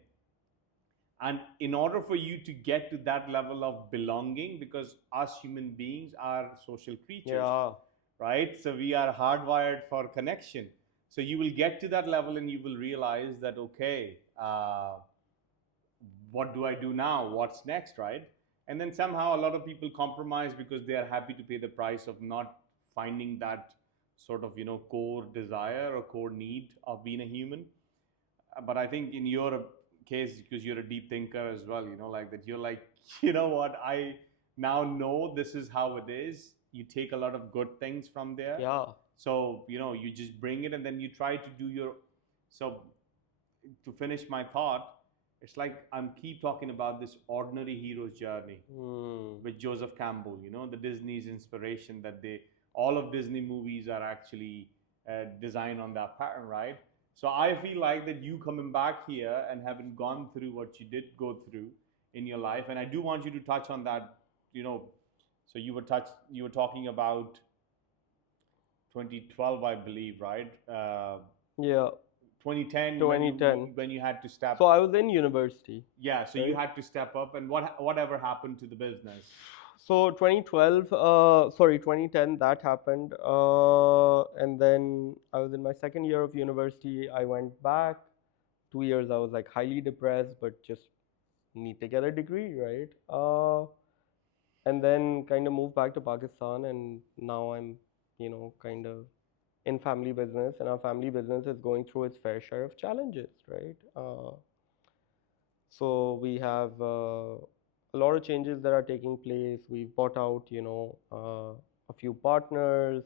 And in order for you to get to that level of belonging, because us human beings are social creatures, Yeah. right? So we are hardwired for connection. So you will get to that level and you will realize that, okay, what do I do now? What's next, right? And then somehow a lot of people compromise because they are happy to pay the price of not finding that sort of, core desire or core need of being a human. But I think in your case, because you're a deep thinker as well, like that, you're like, you know what, I now know this is how it is. You take a lot of good things from there. Yeah. So, you just bring it and then you try to do your. So, to finish my thought, it's like I'm keep talking about this ordinary hero's journey with Joseph Campbell, the Disney's inspiration that all of Disney movies are actually designed on that pattern, right? So I feel like that you coming back here and having gone through what you did go through in your life, and I do want you to touch on that, so you were talking about 2012, I believe, right? Yeah. 2010, 2010. when you had to step. So I was in university. Yeah, so you had to step up, and whatever happened to the business? So 2012, 2010, that happened. And then I was in my second year of university. I went back. 2 years, I was like highly depressed, but just need to get a degree, right? And then kind of moved back to Pakistan, and now I'm, kind of in family business, and our family business is going through its fair share of challenges, right? So we have a lot of changes that are taking place. We've bought out, a few partners.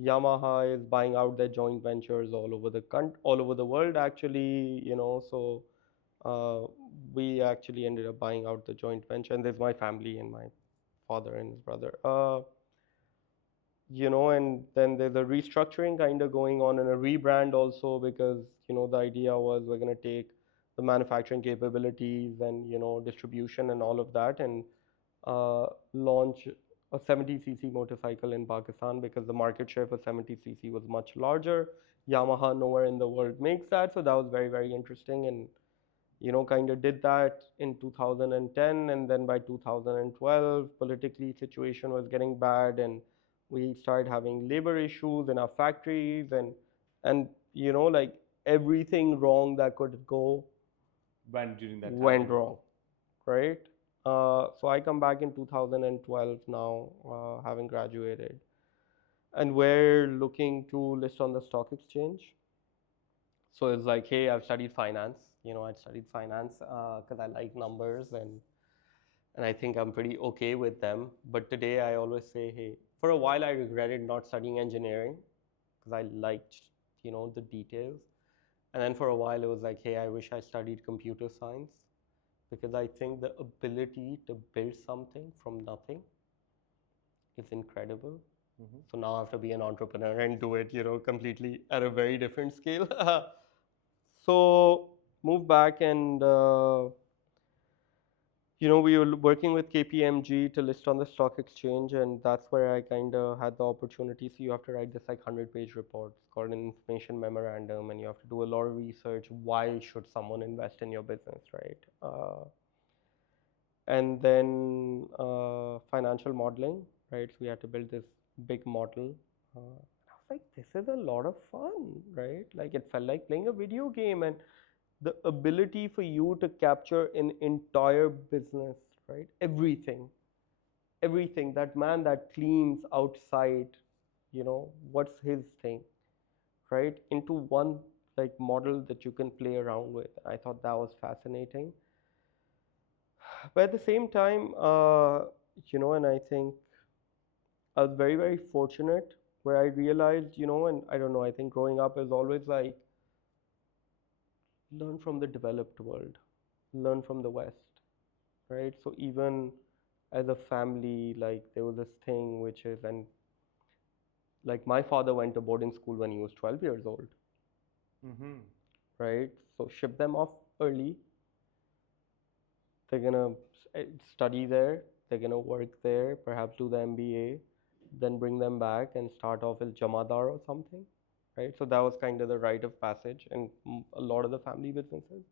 Yamaha is buying out their joint ventures all over the world, actually, So uh, we actually ended up buying out the joint venture, and there's my family and my father and his brother. And then there's a restructuring kind of going on and a rebrand also, because the idea was we're going to take the manufacturing capabilities and distribution and all of that, and launch a 70cc motorcycle in Pakistan, because the market share for 70cc was much larger. Yamaha nowhere in the world makes that, so that was very, very interesting. And kind of did that in 2010, and then by 2012 politically situation was getting bad, and we started having labor issues in our factories, and like everything wrong that could go When during that went time. wrong, right? So I come back in 2012 now, having graduated, and we're looking to list on the stock exchange. So it's like, hey, I've studied finance. I studied finance because I like numbers, and I think I'm pretty okay with them. But today I always say, hey, for a while I regretted not studying engineering because I liked, the details. And then for a while it was like, hey, I wish I studied computer science because I think the ability to build something from nothing is incredible. So now I have to be an entrepreneur and do it, completely at a very different scale. So moved back, and we were working with KPMG to list on the stock exchange, and that's where I kind of had the opportunity. So you have to write this like 100-page report. It's called an information memorandum, and you have to do a lot of research. Why should someone invest in your business, right? And then financial modeling, right? So we had to build this big model. I was like, this is a lot of fun, right? Like it felt like playing a video game, and the ability for you to capture an entire business, right? Everything. That man that cleans outside, what's his thing, right? Into one like model that you can play around with. I thought that was fascinating. But at the same time, and I think I was very, very fortunate where I realized, and I don't know, I think growing up is always like learn from the developed world, learn from the West, right? So even as a family, like there was this thing which is, and like my father went to boarding school when he was 12 years old, right? So ship them off early. They're gonna study there, they're gonna work there, perhaps do the MBA, then bring them back and start off as Jamadar or something, right? So that was kind of the rite of passage in a lot of the family businesses.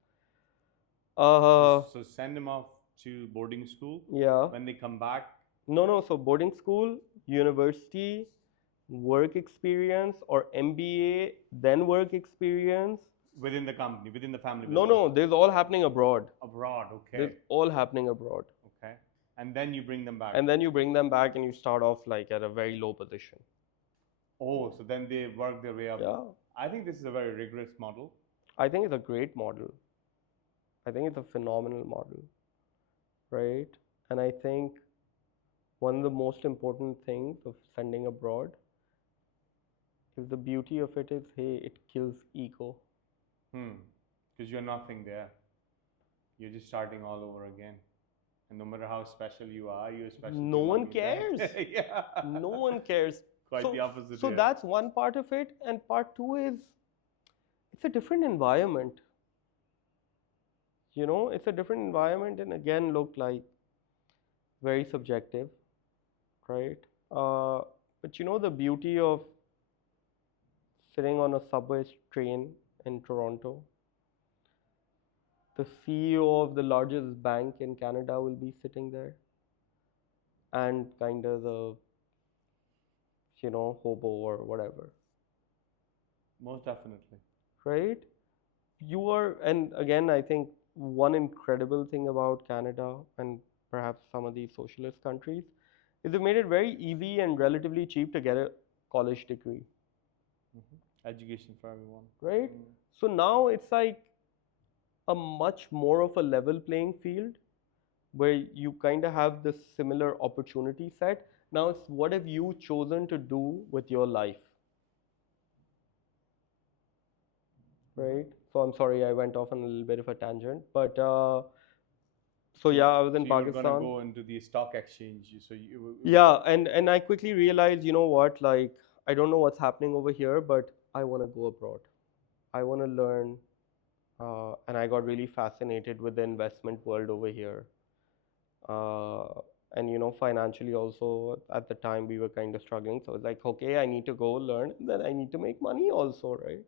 So send them off to boarding school. Yeah. When they come back, No. So boarding school, university, work experience, or MBA, then work experience. within the company, within the family No, business. no, there's all happening abroad. Abroad, There's okay. all happening abroad. Okay. And then you bring them back. And then you bring them back and you start off like at a very low position. Oh, so then they work their way up. Yeah. I think this is a very rigorous model. I think it's a great model. I think it's a phenomenal model, right? And I think one of the most important things of sending abroad is the beauty of it is, hey, it kills ego. Because you're nothing there. You're just starting all over again. And no matter how special you are, you're special. No one cares. Yeah. No one cares. Quite the opposite. So that's one part of it. And part two is it's a different environment. It's a different environment, and again, look like very subjective, right? But the beauty of sitting on a subway train in Toronto, the CEO of the largest bank in Canada will be sitting there, and kind of the, hobo or whatever. Most definitely. Right? And again, I think one incredible thing about Canada and perhaps some of these socialist countries is they've made it very easy and relatively cheap to get a college degree. Education for everyone. right? So now it's like a much more of a level playing field where you kind of have this similar opportunity set. Now it's what have you chosen to do with your life, right? So I'm sorry I went off on a little bit of a tangent, but so yeah, I was in So you were gonna Pakistan. go into the stock exchange. So you. Yeah, and I quickly realized, you know what, like I don't know what's happening over here, but I want to go abroad. I want to learn, and I got really fascinated with the investment world over here. Uh, and financially also at the time we were kind of struggling. So it's like, okay, I need to go learn, and then I need to make money also, right?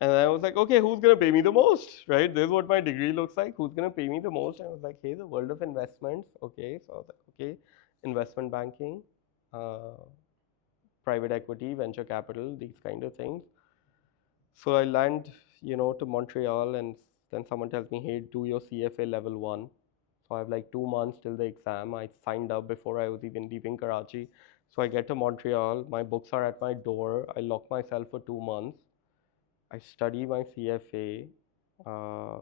And I was like, okay, who's gonna pay me the most, right? This is what my degree looks like. Who's gonna pay me the most? And I was like, hey, the world of investments. Okay, so I was like, okay, investment banking, uh, private equity, venture capital, these kind of things. So I land, to Montreal, and then someone tells me, hey, do your CFA level one. So I have like 2 months till the exam. I signed up before I was even leaving Karachi. So I get to Montreal, my books are at my door. I lock myself for 2 months. I study my CFA, uh,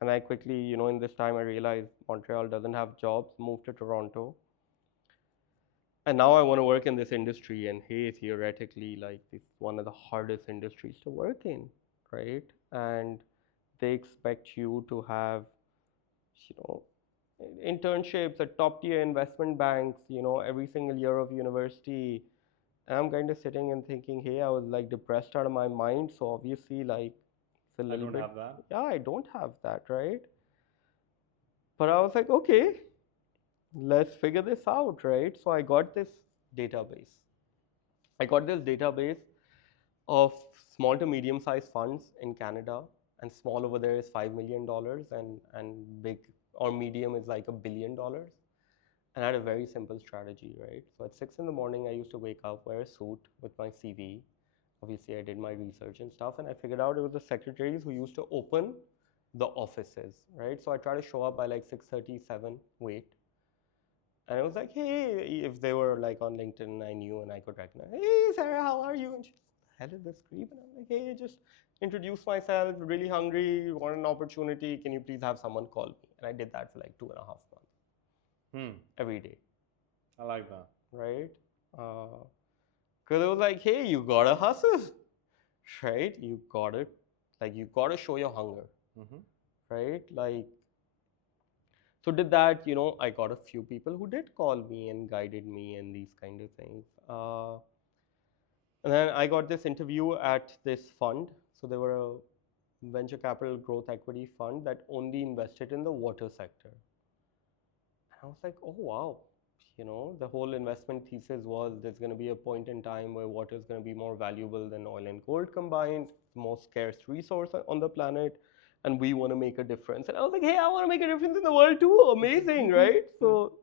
and I quickly, in this time, I realized Montreal doesn't have jobs, moved to Toronto. And now I want to work in this industry, and hey, theoretically, like it's one of the hardest industries to work in, right? And they expect you to have, you know, internships at top tier investment banks, every single year of university. And I'm kind of sitting and thinking, hey, I was like depressed out of my mind. So obviously, like, it's a I little don't bit, have that. yeah, I don't have that, right? But I was like, okay, let's figure this out, right? So I got this database. I got this database of small to medium sized funds in Canada, and small over there is $5 million, and big or medium is like $1 billion. And I had a very simple strategy, right? So at 6 in the morning, I used to wake up, wear a suit with my CV. Obviously, I did my research and stuff, and I figured out it was the secretaries who used to open the offices, right? So I try to show up by like 6:37, wait. And I was like, hey, if they were like on LinkedIn, I knew and I could recognize, hey, Sarah, how are you? And she's, hell is this creep? And I'm like, hey, just introduce myself, really hungry, want an opportunity. Can you please have someone call me? And I did that for like 2.5 months, every day, I like that. right? Because it was like, hey, you gotta hustle, right? You gotta show your hunger, right? Like, so did that, I got a few people who did call me and guided me and these kind of things. And then I got this interview at this fund. So they were a venture capital growth equity fund that only invested in the water sector. And I was like, oh wow, the whole investment thesis was there's going to be a point in time where water is going to be more valuable than oil and gold combined, the most scarce resource on the planet, and we want to make a difference. And I was like, hey, I want to make a difference in the world too. Amazing, right? So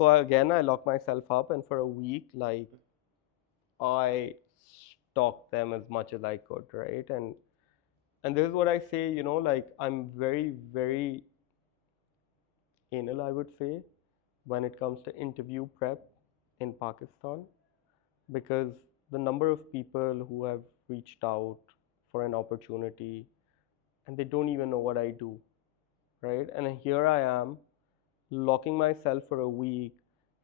I locked myself up, and for a week, like I stalked them as much as I could, right? And this is what I say, like I'm very, very anal, I would say, when it comes to interview prep in Pakistan, because the number of people who have reached out for an opportunity and they don't even know what I do, right? And here I am locking myself for a week.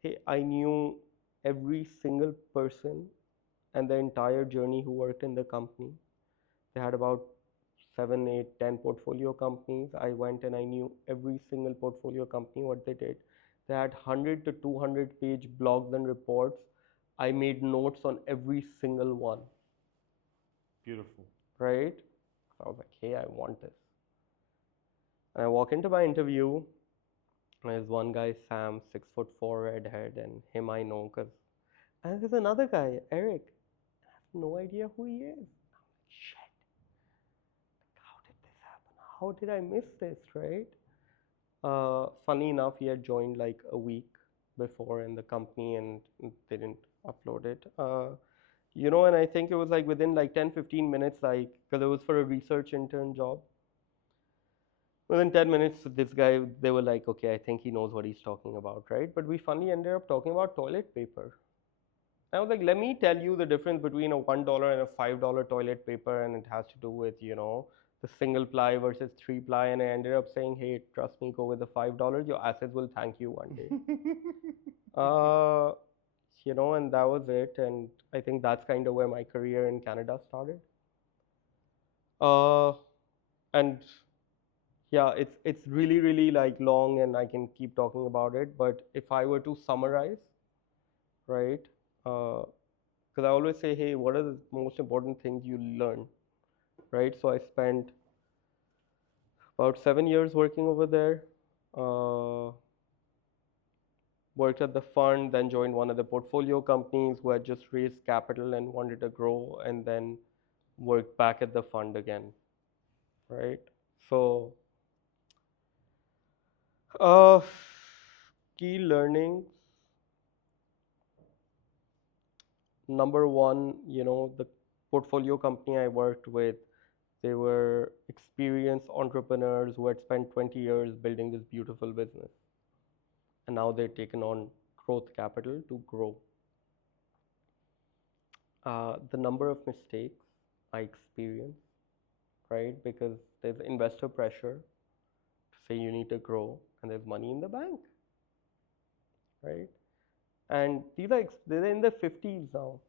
Hey, I knew every single person and the entire journey who worked in the company. They had about 7, 8, 10 portfolio companies. I went and I knew every single portfolio company, what they did. They had 100 to 200 page blogs and reports. I made notes on every single one, Beautiful. right? So I was like, hey, I want this. And I walk into my interview, and there's one guy, Sam, 6'4", redhead, and him I know because. And there's another guy, Eric. I have no idea who he is. I'm like, shit, how did this happen? How did I miss this, right? Funny enough, he had joined like a week before in the company and they didn't upload it. And I think it was like within like 10, 15 minutes, like, because it was for a research intern job. Within 10 minutes, this guy, they were like, okay, I think he knows what he's talking about, right? But we finally ended up talking about toilet paper. I was like, let me tell you the difference between a $1 and a $5 toilet paper, and it has to do with, the single ply versus three ply. And I ended up saying, hey, trust me, go with the $5. Your assets will thank you one day. uh, and that was it. And I think that's kind of where my career in Canada started. Uh, and yeah, it's really, really like long, and I can keep talking about it. But if I were to summarize, right? Because I always say, hey, what are the most important things you learn, right? So I spent about 7 years working over there. Uh, Worked at the fund, then joined one of the portfolio companies who had just raised capital and wanted to grow, and then worked back at the fund again, right? So, uh, key learnings. Number one, the portfolio company I worked with, they were experienced entrepreneurs who had spent 20 years building this beautiful business. And now they've taken on growth capital to grow. The number of mistakes I experienced, right? Because there's investor pressure to say you need to grow, and there's money in the bank, right? And they're in their 50s now,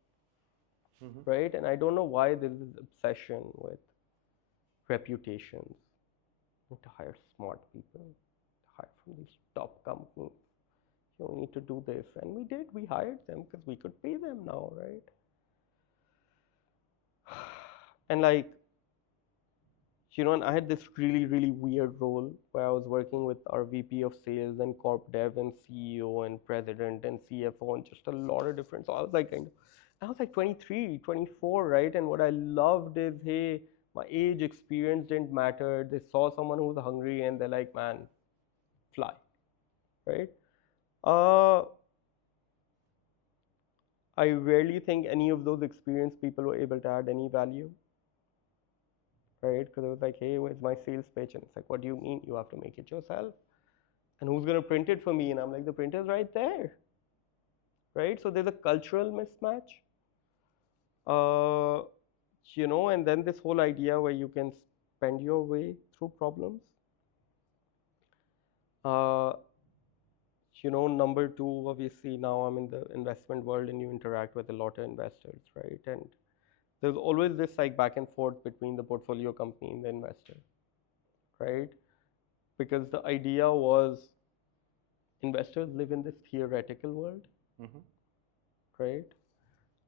right? And I don't know why there's this obsession with reputations. You need to hire smart people, hire from these top companies. You need to do this. And we did. We hired them because we could pay them now, right? And and I had this really, really weird role where I was working with our VP of sales and corp dev and CEO and president and CFO and just a lot of different. So I was like 23, 24, right? And what I loved is, hey, my age, experience didn't matter. They saw someone who's hungry and they're like, man, fly, right? Uh, I rarely think any of those experienced people were able to add any value, right? Because it was like, hey, where's my sales pitch? And it's like, what do you mean? You have to make it yourself. And who's going to print it for me? And I'm like, the printer's right there, right? So there's a cultural mismatch, uh, and then this whole idea where you can spend your way through problems. Uh, Number two, obviously, now I'm in the investment world and you interact with a lot of investors, right? And there's always this like back and forth between the portfolio company and the investor, right? Because the idea was investors live in this theoretical world, right?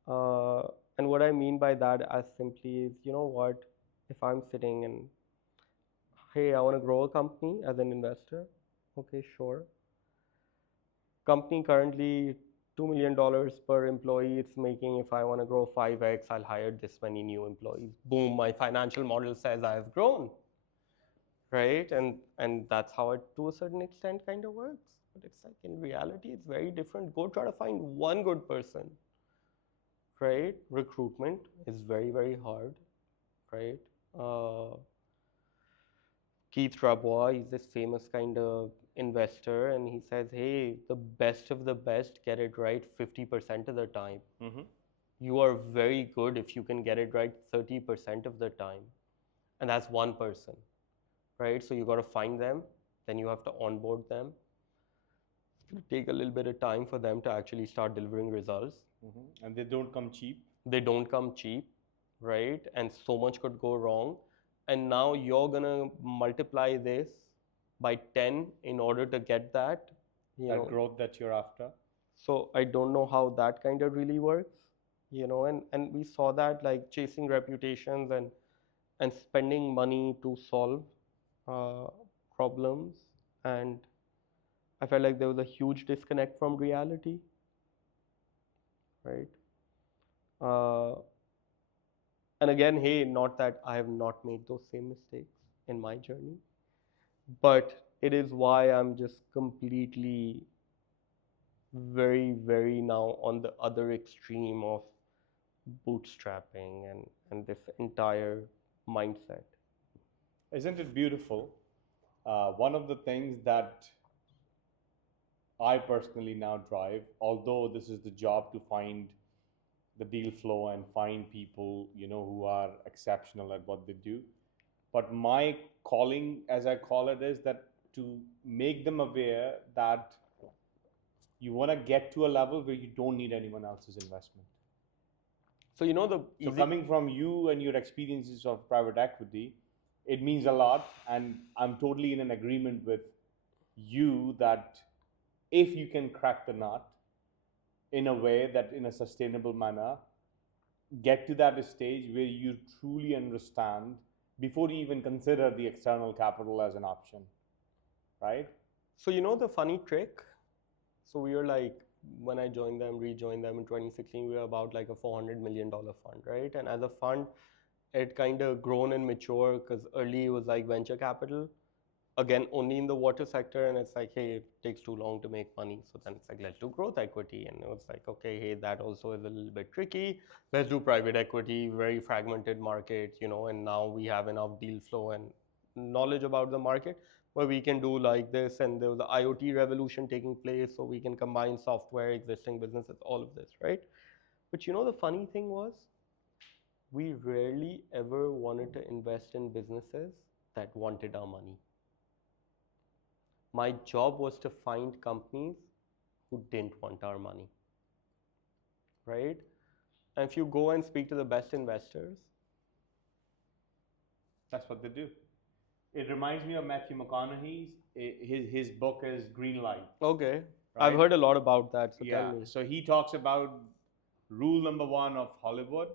Uh, and what I mean by that as simply is, you know what, if I'm sitting and, hey, I want to grow a company as an investor, okay, sure. Company currently $2 million per employee it's making. If I want to grow 5x, I'll hire this many new employees. Boom, my financial model says I've grown, right? And that's how it to a certain extent kind of works. But it's like in reality, it's very different. Go try to find one good person, right? Recruitment is very, very hard, right? Uh, Keith Rabois, he's this famous kind of investor, and he says, hey, the best of the best get it right 50% of the time. You are very good if you can get it right 30% of the time. And that's one person, right? So you got to find them, then you have to onboard them. It's going to take a little bit of time for them to actually start delivering results. And they don't come cheap. They don't come cheap, right? And so much could go wrong. And now you're going to multiply this by 10 in order to get that, growth that you're after. So I don't know how that kind of really works, and we saw that like chasing reputations and spending money to solve uh, problems. And I felt like there was a huge disconnect from reality, right? Uh, and again, hey, not that I have not made those same mistakes in my journey, but it is why I'm just completely very, very now on the other extreme of bootstrapping and this entire mindset. Isn't it beautiful? One of the things that I personally now drive, although this is the job to find the deal flow and find people, who are exceptional at what they do. But my calling, as I call it, is that to make them aware that you want to get to a level where you don't need anyone else's investment. So the So easy. coming from you and your experiences of private equity, it means a lot, and I'm totally in an agreement with you that if you can crack the nut in a way that in a sustainable manner, get to that stage where you truly understand before you even consider the external capital as an option, right? So the funny trick. So we were like, when I rejoined them in 2016, we were about like a $400 million fund, right? And as a fund, it kind of grown and mature because early it was like venture capital, again only in the water sector, and it's like, hey, it takes too long to make money, so then it's like, let's do growth equity, and it was like, okay, hey, that also is a little bit tricky, let's do private equity, very fragmented market, and now we have enough deal flow and knowledge about the market where we can do like this, and there was the IoT revolution taking place, so we can combine software, existing businesses, all of this, right? But the funny thing was, we rarely ever wanted to invest in businesses that wanted our money. My job was to find companies who didn't want our money, right? And if you go and speak to the best investors, That's what they do. It reminds me of Matthew McConaughey's. His book is Green Light, okay, I've right? heard a lot about that, so tell Yeah. me. So he talks about rule number one of Hollywood,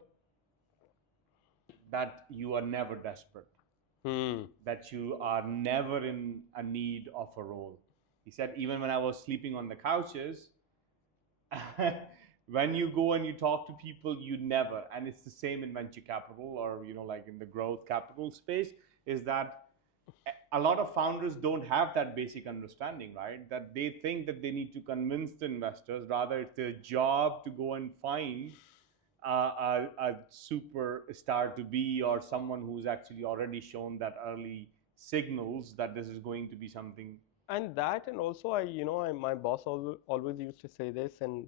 that you are never desperate, Hmm. that you are never in a need of a role. He said, even when I was sleeping on the couches, when you go and you talk to people, you never, and it's the same in venture capital, or like in the growth capital space, is that a lot of founders don't have that basic understanding, right? That they think that they need to convince the investors, rather it's their job to go and find a superstar to be, or someone who's actually already shown that early signals that this is going to be something. And that, and also my boss always used to say this, and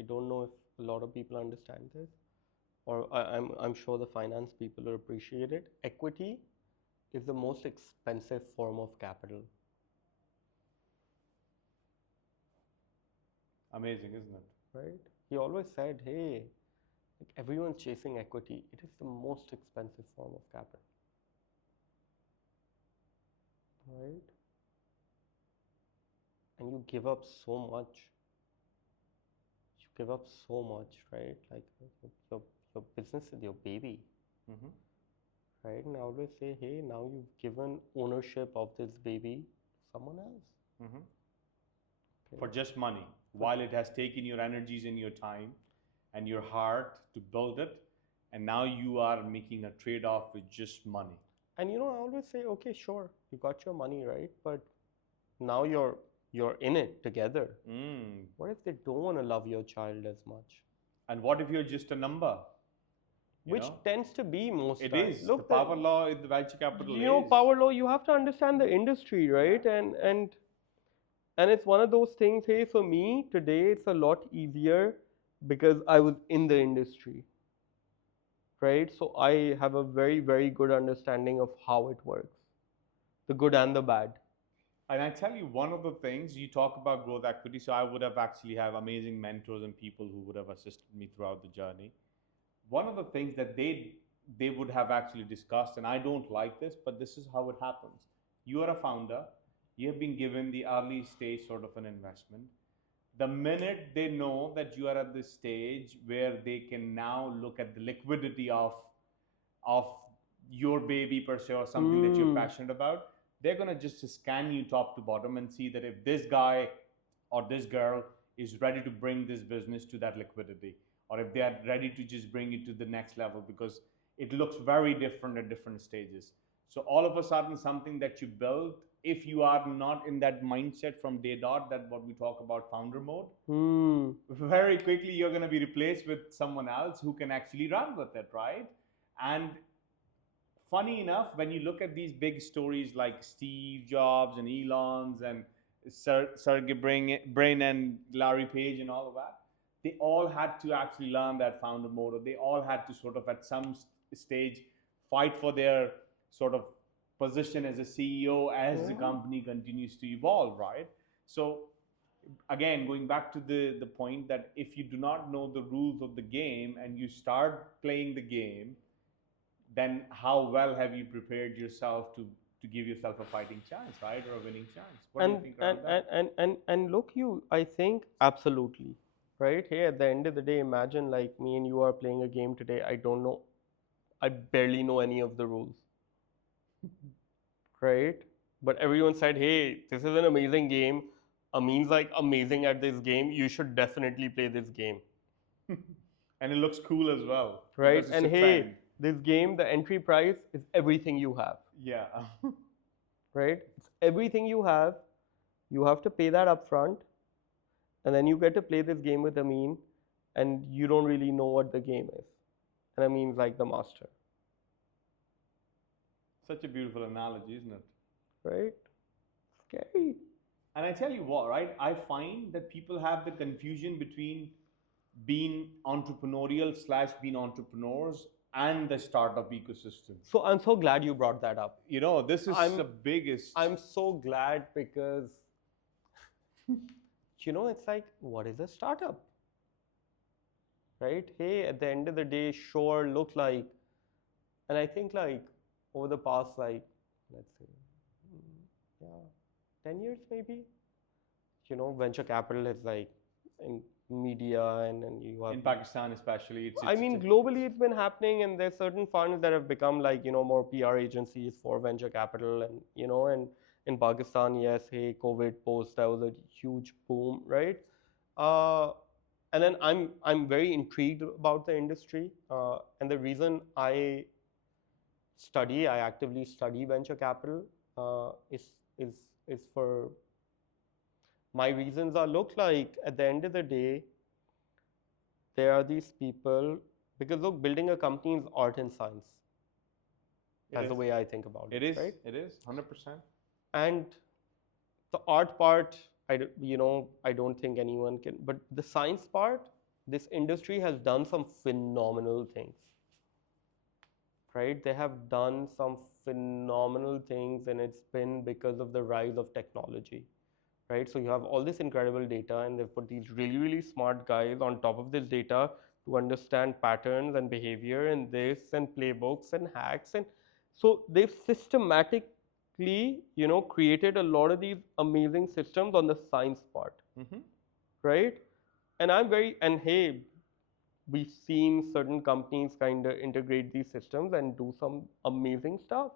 I don't know if a lot of people understand this, or I'm sure the finance people will appreciate it. Equity is the most expensive form of capital, Amazing, isn't it? right? He always said, hey, like, everyone's chasing equity. It is the most expensive form of capital, right? And you give up so much. You give up so much, right? Like your business is your baby, Mm-hmm. right? And I always say, hey, now you've given ownership of this baby to someone else. Mm-hmm. Okay. For just money, while it has taken your energies and your time and your heart to build it, and now you are making a trade-off with just money. And I always say, okay, sure, you got your money, right? But now you're in it together. Mm. What if they don't want to love your child as much? And what if you're just a number? Which tends to be most It times. is the Look, power law in the venture capital is. power law, you have to understand the industry, right? Yeah. And it's one of those things, hey, for me today it's a lot easier because I was in the industry, right? So I have a very, very good understanding of how it works, the good and the bad. And I tell you, one of the things you talk about growth equity. So I would have actually have amazing mentors and people who would have assisted me throughout the journey. One of the things that they would have actually discussed, and I don't like this, but this is how it happens. You are a founder. You have been given the early stage sort of an investment. The minute they know that you are at this stage where they can now look at the liquidity of your baby per se, or something that you're passionate about, they're going to just scan you top to bottom and see that if this guy or this girl is ready to bring this business to that liquidity, or if they are ready to just bring it to the next level, because it looks very different at different stages. So all of a sudden, something that you build, if you are not in that mindset from day dot, that what we talk about founder mode, very quickly you're going to be replaced with someone else who can actually run with it, right? And funny enough, when you look at these big stories like Steve Jobs and Elon's and Sergey Brin and Larry Page and all of that, they all had to actually learn that founder mode, or they all had to sort of at some stage fight for their sort of position as a CEO as the Mhm. company continues to evolve, right? So again, going back to the point that if you do not know the rules of the game and you start playing the game, then how well have you prepared yourself to give yourself a fighting chance, right, or a winning chance? What do you and think and around and that? and and, and look, you, I think absolutely, right? Hey, at the end of the day, imagine like me and you are playing a game today. I don't know, I barely know any of the rules, right? But everyone said, hey, this is an amazing game. Amin's like amazing at this game. You should definitely play this game, And it looks cool as well right? because it's And a hey, trend. this game, the entry price is everything you have, Yeah. right? It's everything you have. You have to pay that upfront, and then you get to play this game with Amin, and you don't really know what the game is. And Amin's like the master, Such a beautiful analogy, isn't it? right? Scary. And I tell you what, right? I find that people have the confusion between being entrepreneurial slash being entrepreneurs and the startup ecosystem. So I'm so glad you brought that up. This is I'm the biggest. I'm so glad because it's like, what is a startup? Right? Hey, at the end of the day, sure, look like, and I think like over the past, like, let's say, yeah, 10 years maybe, venture capital is like in media, and you have In these. Pakistan, especially, I mean, globally it's been happening, and there's certain funds that have become like, more PR agencies for venture capital, and in Pakistan, yes, hey, COVID post, that was a huge boom, right? Uh, and then I'm very intrigued about the industry, and the reason I actively study venture capital, is is for my reasons are, look like at the end of the day, there are these people, because look, building a company is art and science. it That's is. the way I think about It it, is. right? It is 100%. And the art part, I don't think anyone can, but the science part, this industry has done some phenomenal things, right? They have done some phenomenal things, and it's been because of the rise of technology, right? So you have all this incredible data, and they've put these really, really smart guys on top of this data to understand patterns and behavior and this and playbooks and hacks. And so they've systematically, created a lot of these amazing systems on the science part, Mm-hmm. right? And hey, we've seen certain companies kind of integrate these systems and do some amazing stuff.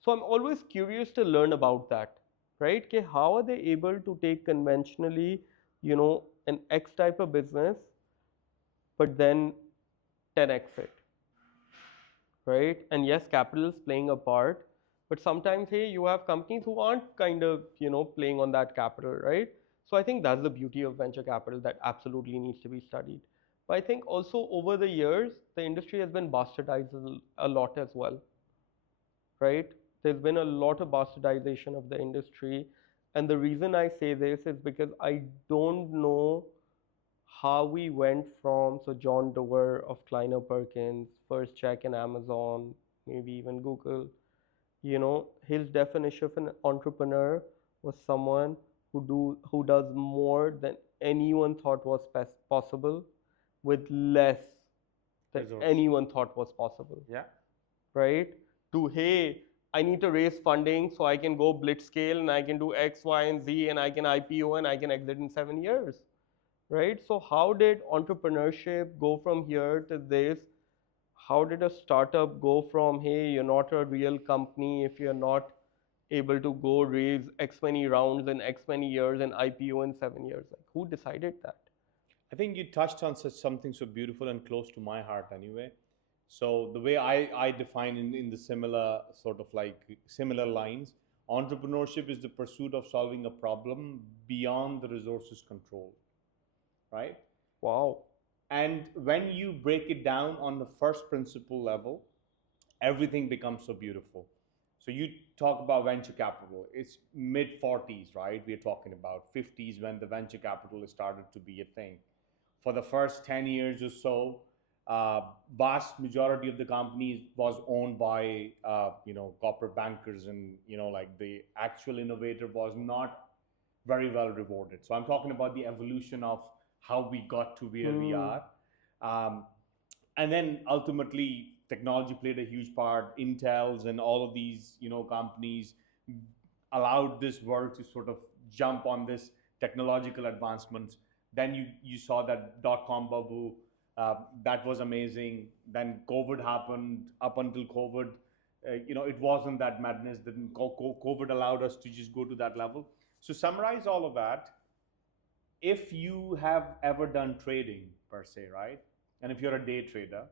So I'm always curious to learn about that, right? Okay, how are they able to take conventionally, an X type of business, but then 10x it, right? And yes, capital is playing a part, but sometimes, hey, you have companies who aren't kind of, playing on that capital, right? So I think that's the beauty of venture capital that absolutely needs to be studied. But I think also over the years, the industry has been bastardized a lot as well, right? There's been a lot of bastardization of the industry. And the reason I say this is because I don't know how we went from, so John Doerr of Kleiner Perkins, first check in Amazon, maybe even Google, his definition of an entrepreneur was someone who does more than anyone thought was possible with less than Resource. anyone thought was possible, Yeah. right? To, hey, I need to raise funding so I can go blitzscale and I can do X, Y, and Z, and I can IPO and I can exit in 7 years, right? So how did entrepreneurship go from here to this? How did a startup go from, hey, you're not a real company if you're not able to go raise X many rounds in X many years and IPO in 7 years? Like, who decided that? I think you touched on such something so beautiful and close to my heart anyway. So the way I define in the similar sort of like similar lines, entrepreneurship is the pursuit of solving a problem beyond the resources control, right? Wow. And when you break it down on the first principle level, everything becomes so beautiful. So you talk about venture capital. It's mid 40s, right? We're talking about 50s when the venture capital started to be a thing. For the first 10 years or so, vast majority of the companies was owned by corporate bankers, and like the actual innovator was not very well rewarded. So I'm talking about the evolution of how we got to where we Hmm. are. um, and then ultimately technology played a huge part. Intels and all of these companies allowed this world to sort of jump on this technological advancements. Then you saw that dot-com bubble. That was amazing. Then COVID happened. Up until COVID, it wasn't that madness. Then COVID allowed us to just go to that level. So summarize all of that. If you have ever done trading per se, right, and if you're a day trader,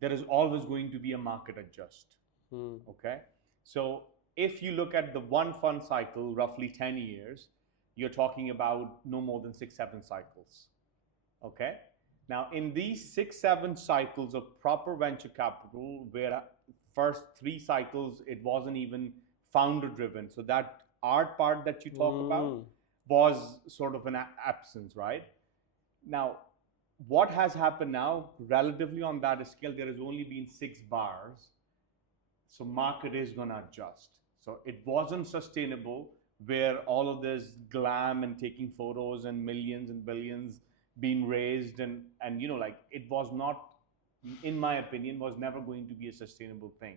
there is always going to be a market adjust. Hmm. Okay, so if you look at the one fund cycle, roughly 10 years, you're talking about no more than 6 7 cycles. Okay, now in these 6 7 cycles of proper venture capital, where first 3 cycles it wasn't even founder driven, so that art part that you talk about Hmm. was sort of an absence, right? Now, what has happened now, relatively on that scale, there has only been 6 bars, so market is going to adjust. So it wasn't sustainable where all of this glam and taking photos and millions and billions being raised, and like it was not, in my opinion, was never going to be a sustainable thing.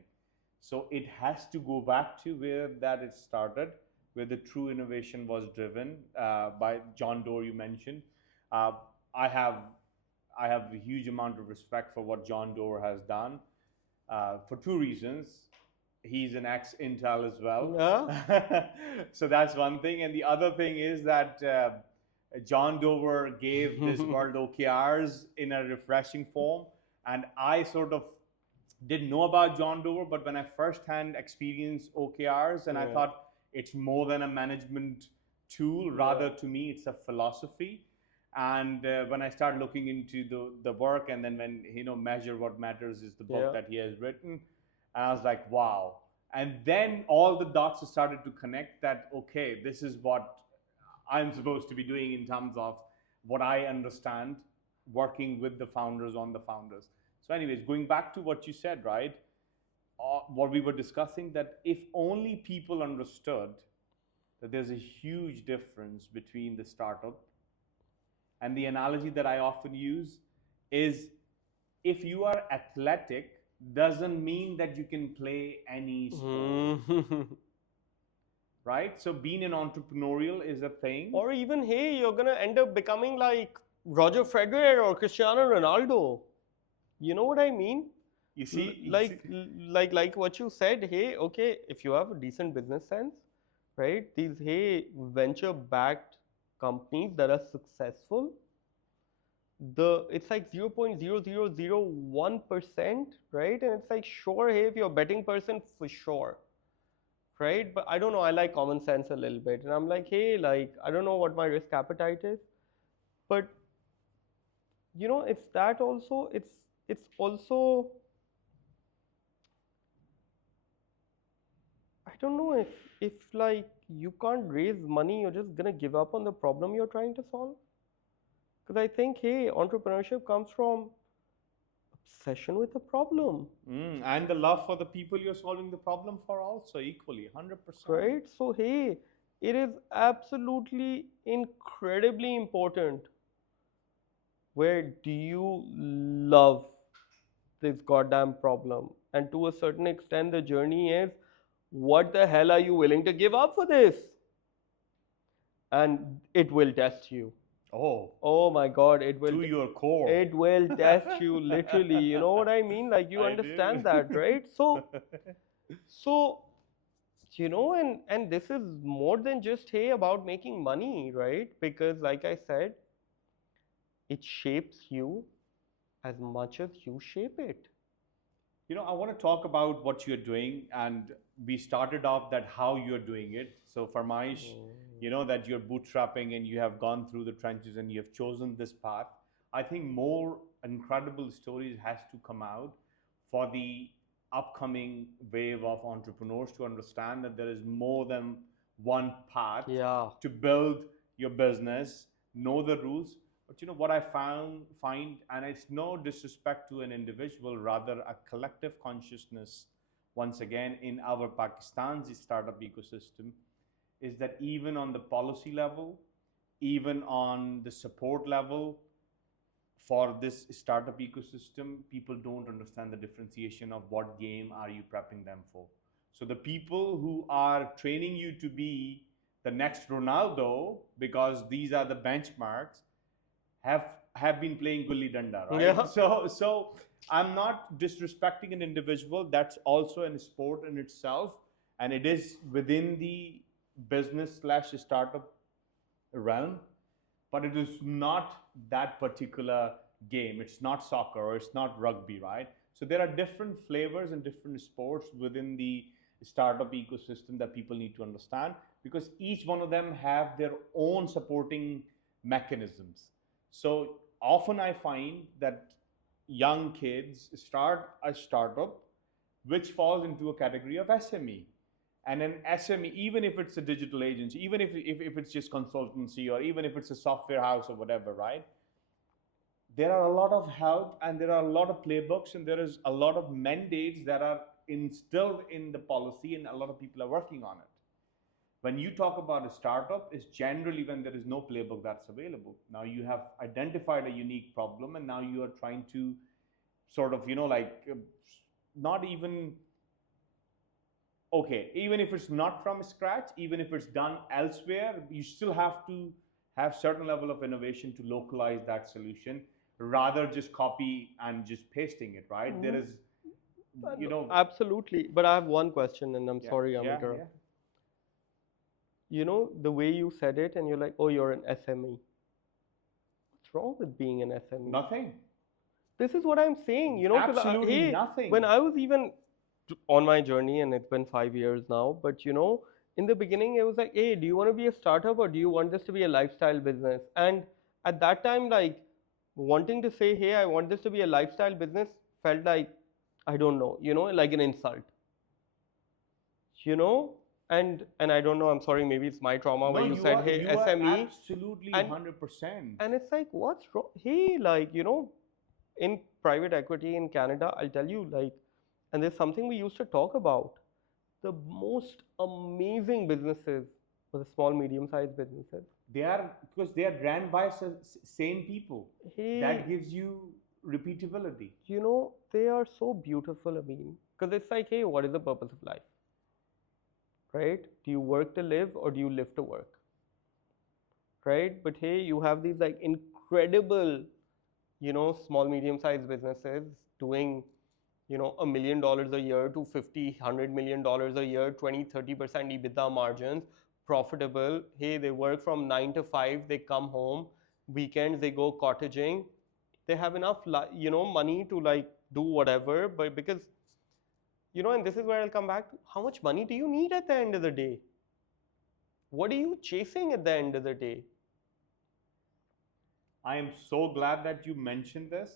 So it has to go back to where that it started, where the true innovation was driven by John Doerr, you mentioned. uh, i have I have a huge amount of respect for what John Doerr has done, for two reasons. He's an ex Intel as well. Yeah. So that's one thing. And the other thing is that John Dover gave this world OKRs in a refreshing form. And I sort of didn't know about John Dover, but when I firsthand experienced OKRs, and I Yeah. thought it's more than a management tool, Yeah. rather to me, it's a philosophy. And when I start looking into the work, and then when Measure What Matters is the book Yeah. that he has written, and I was like, wow. And then all the dots started to connect, that okay, this is what I'm supposed to be doing in terms of what I understand, working with the founders on the founders. So, anyways, going back to what you said, right? What we were discussing, that if only people understood that there's a huge difference between the startup, and the analogy that I often use is, if you are athletic, doesn't mean that you can play any sport, Hmm. right? So being an entrepreneurial is a thing. Or even, hey, you're gonna end up becoming like Roger Federer or Cristiano Ronaldo. You know what I mean? You see, Like what you said. Hey, okay, if you have a decent business sense, right? These, hey, venture-backed companies that are successful, it's like 0.0001%, right? And it's like, sure, hey, if you're a betting person, for sure, right? But I don't know. I like common sense a little bit, and I'm like, hey, like I don't know what my risk appetite is, but it's that also. It's also, I don't know if like you can't raise money, you're just gonna give up on the problem you're trying to solve. Because I think, hey, entrepreneurship comes from obsession with a problem, and the love for the people you're solving the problem for also equally, 100%. right? So, hey, it is absolutely incredibly important. Where do you love this goddamn problem? And to a certain extent, the journey is, what the hell are you willing to give up for this? And it will test you. Oh, Oh my God, to your core. it will test you literally. You know what I mean? Like, you I do. understand that, right? So and this is more than just, hey, about making money, right? Because like I said, it shapes you as much as you shape it. I want to talk about what you're doing, and we started off that how you're doing it. So, Farmaish, that you're bootstrapping and you have gone through the trenches and you have chosen this path. I think more incredible stories has to come out for the upcoming wave of entrepreneurs to understand that there is more than one path Yeah. to build your business. Know the rules. But what I find, and it's no disrespect to an individual, rather a collective consciousness, once again, in our Pakistan's startup ecosystem, is that even on the policy level, even on the support level for this startup ecosystem, people don't understand the differentiation of what game are you prepping them for. So the people who are training you to be the next Ronaldo, because these are the benchmarks, have have been playing gully danda, right? Yeah. So I'm not disrespecting an individual. That's also a sport in itself, and it is within the business slash startup realm, but it is not that particular game. It's not soccer or it's not rugby, right? So there are different flavors and different sports within the startup ecosystem that people need to understand, because each one of them have their own supporting mechanisms. So often I find that young kids start a startup which falls into a category of SME. And an SME, even if it's a digital agency, even if it's just consultancy, or even if it's a software house or whatever, right? There are a lot of help, and there are a lot of playbooks, and there is a lot of mandates that are instilled in the policy, and a lot of people are working on it. When you talk about a startup, it's generally when there is no playbook that's available. Now you have identified a unique problem, and now you are trying to sort of, not even, okay, even if it's not from scratch, even if it's done elsewhere, you still have to have certain level of innovation to localize that solution, rather just copy and just pasting it, right? There is, Absolutely. But I have one question, and I'm yeah, sorry I'm yeah, yeah. interrupting. The way you said it, and you're like, oh, you're an SME. What's wrong with being an SME? Nothing. This is what I'm saying, because Absolutely hey, nothing. when I was even on my journey, and it's been 5 years now, but in the beginning, it was like, hey, do you want to be a startup, or do you want this to be a lifestyle business? And at that time, like, wanting to say, hey, I want this to be a lifestyle business felt like, I don't know, like an insult, you know? And I don't know, I'm sorry, maybe it's my trauma where No, you you said, are hey, you are SME, absolutely and 100%. and it's like, what's wrong? Hey, like, in private equity in Canada, I'll tell you, like, and there's something we used to talk about. The most amazing businesses were the small, medium-sized businesses. They are, because they are ran by same people. Hey, That gives you repeatability. they are so beautiful, I mean, because it's like, hey, what is the purpose of life? Right? Do you work to live, or do you live to work? Right? But hey, you have these like incredible, small, medium-sized businesses doing, $1 million a year to 50, $100 million a year, 20, 30% EBITDA margins, profitable. Hey, they work from 9 to 5, they come home, weekends they go cottaging. They have enough, money to like do whatever, but because, and this is where I'll come back to, how much money do you need at the end of the day? What are you chasing at the end of the day? I am so glad that you mentioned this,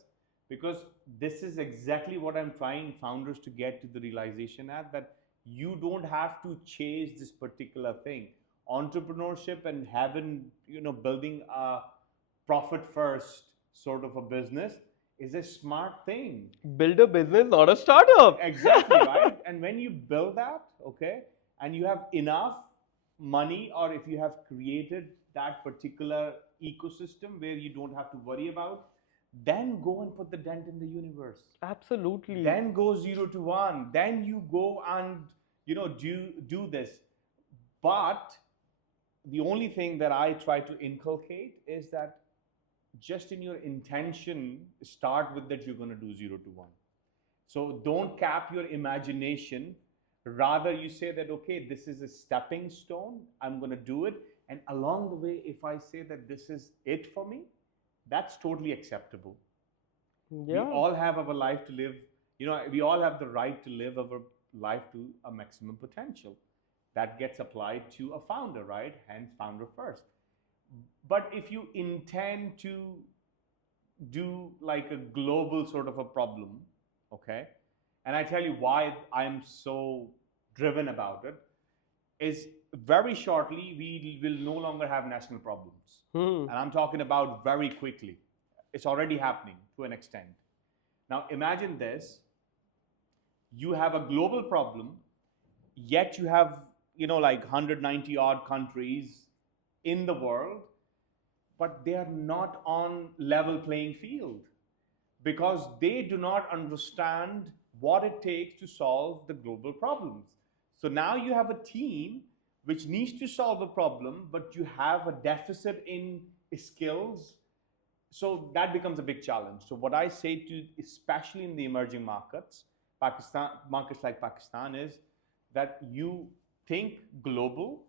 because this is exactly what I'm trying founders to get to the realization at, that you don't have to chase this particular thing. Entrepreneurship and having, building a profit first sort of a business is a smart thing. Build a business, not a startup. Exactly, right? And when you build that, okay, and you have enough money, or if you have created that particular ecosystem where you don't have to worry about, then go and put the dent in the universe. Absolutely. Then go 0 to 1. Then you go and do this. But the only thing that I try to inculcate is that just in your intention, start with that you're going to do 0 to 1. So don't cap your imagination. Rather, you say that, okay, this is a stepping stone. I'm going to do it. And along the way, if I say that this is it for me, that's totally acceptable. We Yeah. all have our life to live. We all have the right to live our life to a maximum potential. That gets applied to a founder, right? Hence, founder first. But if you intend to do like a global sort of a problem, okay, and I tell you why I'm so driven about it, is very shortly, we will no longer have national problems. Hmm. And I'm talking about very quickly. It's already happening to an extent. Now, imagine this, you have a global problem, yet you have, like 190 odd countries in the world, but they are not on level playing field because they do not understand what it takes to solve the global problems. So now you have a team which needs to solve a problem, but you have a deficit in skills. So that becomes a big challenge. So what I say to, especially in the emerging markets, markets like Pakistan, is that you think global,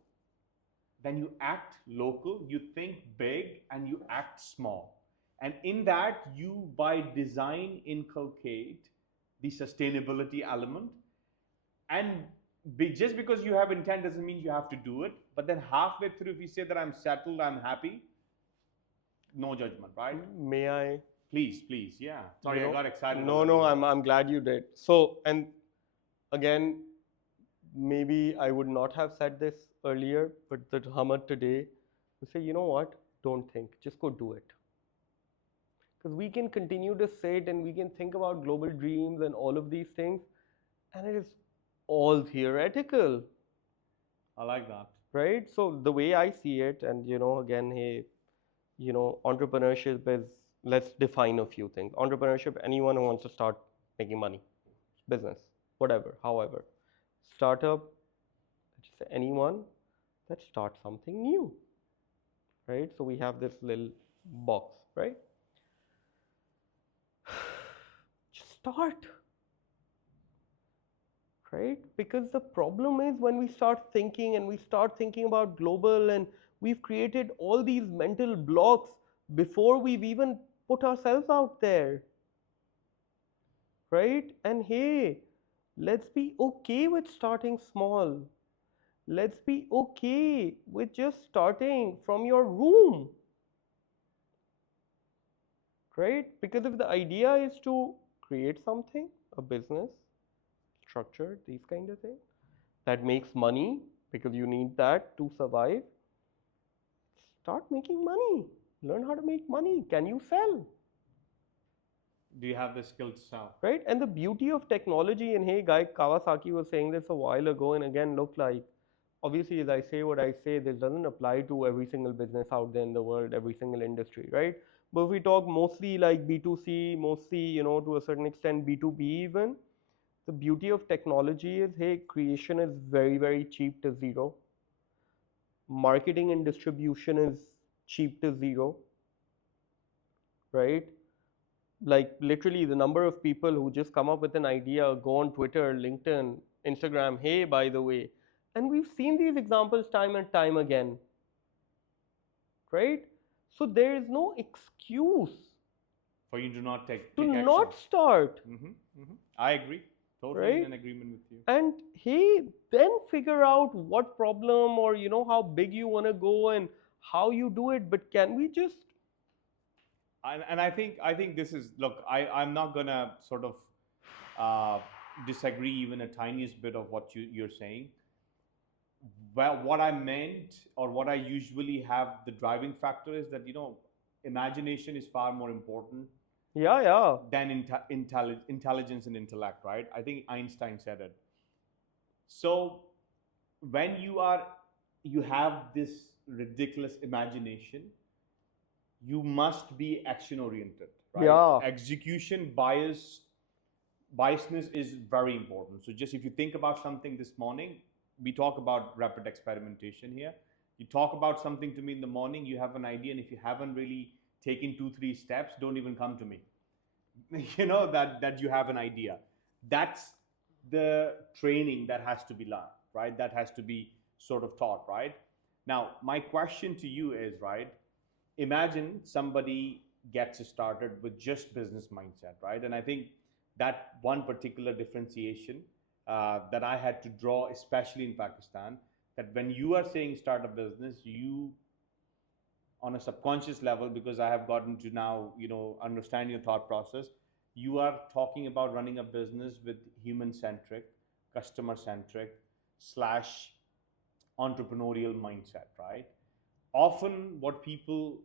then you act local, you think big, and you act small. And in that, you by design inculcate the sustainability element. And just because you have intent doesn't mean you have to do it. But then halfway through, if you say that I'm settled, I'm happy, no judgment, right? May I? Please, please, yeah. Sorry, I got excited a No, little no, bit. I'm glad you did. So, and again, maybe I would not have said this earlier, but the Hamad today, you say, you know what? Don't think, just go do it. Because we can continue to sit and we can think about global dreams and all of these things, and it is all theoretical, I like that. right? So the way I see it, and again, hey, entrepreneurship is, let's define a few things. Entrepreneurship, anyone who wants to start making money, business, whatever, however. Startup, just anyone that starts something new, right? So we have this little box, right? Just start, right? Because the problem is when we start thinking and we start thinking about global, and we've created all these mental blocks before we've even put ourselves out there, right? And hey, let's be okay with starting small. Let's be okay with just starting from your room, right? Because if the idea is to create something, a business, structure, these kind of things, that makes money, because you need that to survive, start making money. Learn how to make money. Can you sell? Do you have the skill to sell? Right? And the beauty of technology, and hey, Guy Kawasaki was saying this a while ago, and again, look, like, obviously, as I say what I say, this doesn't apply to every single business out there in the world, every single industry, right? But if we talk mostly like B2C, mostly, to a certain extent B2B even, the beauty of technology is, hey, creation is very, very cheap to zero. Marketing and distribution is cheap to zero, right? Like literally the number of people who just come up with an idea, go on Twitter, LinkedIn, Instagram, hey, by the way. And we've seen these examples time and time again, right? So there is no excuse For you to not take to action. not start, I agree. Totally in right? an agreement with you. And hey, then figure out what problem, or how big you want to go and how you do it. But can we just, And I think this is, look, I'm not gonna sort of uh, disagree even a tiniest bit of what you're saying. Well, what I meant, or what I usually have the driving factor, is that imagination is far more important yeah, yeah, than intelligence and intellect, right? I think Einstein said it. So when you have this ridiculous imagination, you must be action oriented, right? yeah, Execution biasness is very important. So just if you think about something this morning, we talk about rapid experimentation here. You talk about something to me in the morning, you have an idea, and if you haven't really taken 2 3 steps, don't even come to me. that you have an idea. That's the training that has to be learned, right? That has to be sort of taught, right? Now, my question to you is, right, imagine somebody gets started with just business mindset, right? And I think that one particular differentiation that I had to draw, especially in Pakistan, that when you are saying start a business, you, on a subconscious level, because I have gotten to now, understand your thought process, you are talking about running a business with human centric, customer centric, slash entrepreneurial mindset, right? Often, what people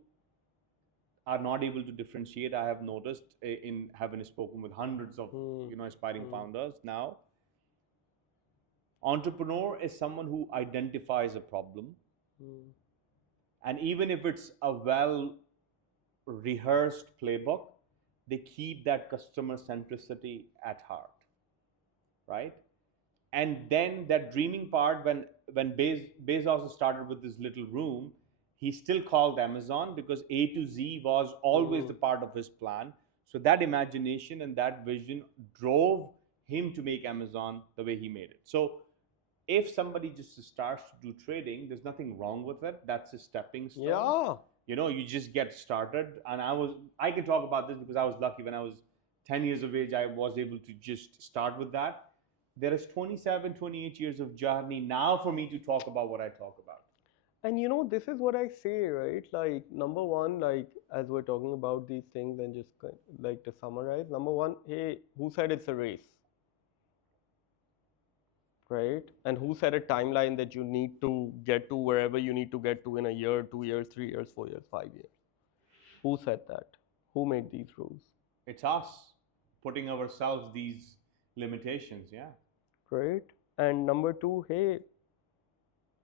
are not able to differentiate, I have noticed in having spoken with hundreds of aspiring Hmm. founders now, entrepreneur is someone who identifies a problem, Hmm. and even if it's a well rehearsed playbook, they keep that customer centricity at heart, right? And then that dreaming part, when Bezos started with this little room, he still called Amazon because A to Z was always Hmm. the part of his plan. So that imagination and that vision drove him to make Amazon the way he made it. So if somebody just starts to do trading, there's nothing wrong with it. That's a stepping stone. Yeah. You just get started. And I can talk about this because I was lucky. When I was 10 years of age, I was able to just start with that. There is 27, 28 years of journey now for me to talk about what I talk about. And this is what I say, right? Like, number one, like, as we're talking about these things and just like to summarize, number one, hey, who said it's a race, right? And who set a timeline that you need to get to wherever you need to get to in a year, 2 years, 3 years, 4 years, 5 years? Who said that? Who made these rules, It's us putting ourselves these limitations. Yeah, right? And number two, hey,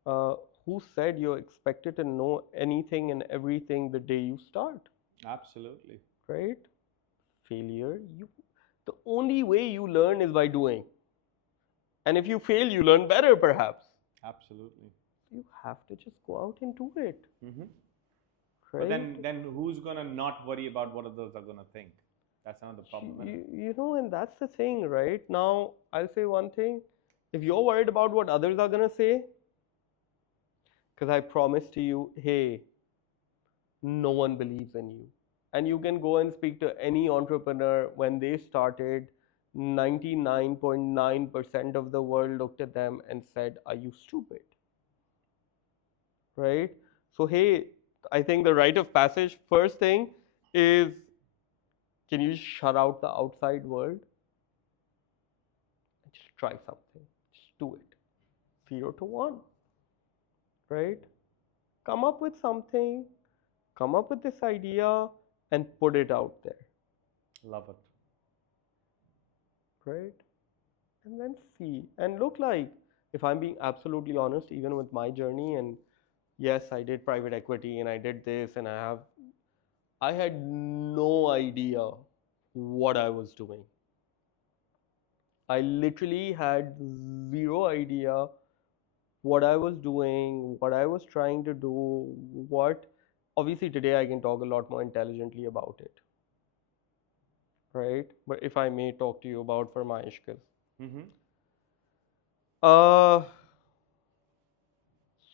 uh, who said you're expected to know anything and everything the day you start, absolutely. right? Failure, the only way you learn is by doing. And if you fail, you learn better, perhaps. Absolutely. You have to just go out and do it, Hmm. But right? then who's gonna not worry about what others are gonna think? That's another problem, isn't it? And that's the thing, right? Now, I'll say one thing. If you're worried about what others are going to say, because I promise to you, hey, no one believes in you. And you can go and speak to any entrepreneur when they started, 99.9% of the world looked at them and said, are you stupid? Right? So, hey, I think the rite of passage, first thing is, can you shut out the outside world and just try something? Just do it. 0 to 1, right? Come up with something, come up with this idea and put it out there, Love it. right? And then see. And look, like, if I'm being absolutely honest, even with my journey, and yes, I did private equity and I did this, and I had no idea what I was doing. I literally had zero idea what I was doing, what I was trying to do, what. Obviously, today I can talk a lot more intelligently about it, right? But if I may talk to you about Farmaish, because Hmm. uh,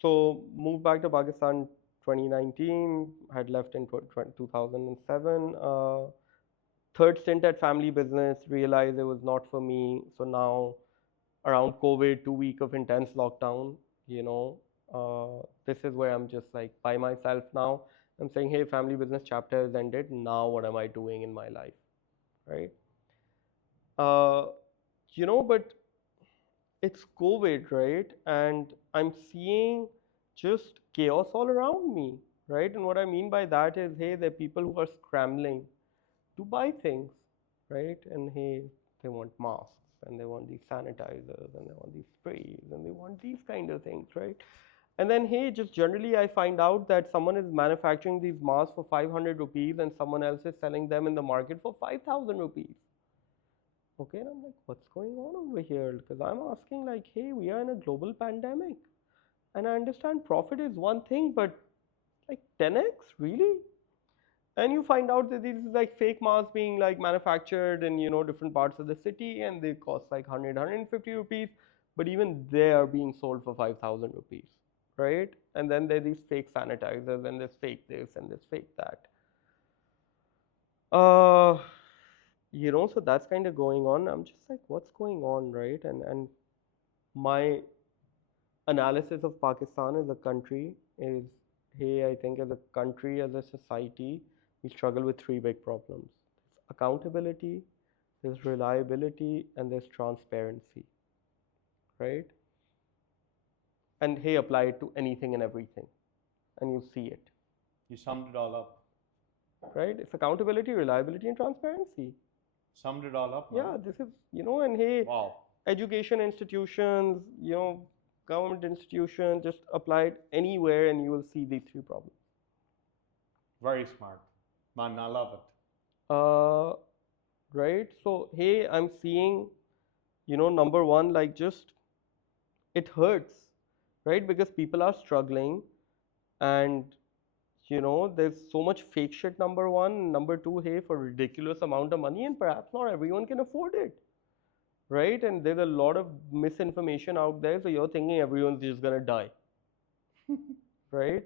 so moved back to Pakistan 2019, had left in 2007. Third stint at family business, realized it was not for me. So now around COVID, 2 week of intense lockdown, you know, this is where I'm just like by myself now. I'm saying, hey, family business chapter has ended. Now what am I doing in my life, right? Uh, but it's COVID, right? And I'm seeing just chaos all around me, right? And what I mean by that is, hey, there are people who are scrambling to buy things, right? And hey, they want masks and they want these sanitizers and they want these sprays and they want these kind of things, right? And then, hey, just generally, I find out that someone is manufacturing these masks for 500 rupees and someone else is selling them in the market for 5,000 rupees. Okay, and I'm like, what's going on over here? Because I'm asking, like, hey, we are in a global pandemic. And I understand profit is one thing, but like 10x, really? And you find out that these is like fake masks being like manufactured in, different parts of the city and they cost like 100, rupees. But even they are being sold for 5,000 rupees, right? And then there are these fake sanitizers and this fake this and this fake that. Uh, so that's kind of going on. I'm just like, what's going on, right? And my analysis of Pakistan as a country is, hey, I think as a country, as a society, we struggle with three big problems. There's accountability, there's reliability, and there's transparency, right? and hey, apply it to anything and everything, and you see it, You summed it all up. right? It's accountability, reliability, and transparency. Summed it all up, man. Yeah, this is, and hey, Wow. education institutions, government institutions, just apply it anywhere and you will see these three problems. Very smart. Man, I love it. Uh, right? So, hey, I'm seeing, number one, like just it hurts, right? Because people are struggling and, there's so much fake shit, number one. Number two, hey, for ridiculous amount of money, and perhaps not everyone can afford it, right? And there's a lot of misinformation out there, so you're thinking everyone's just gonna die, right?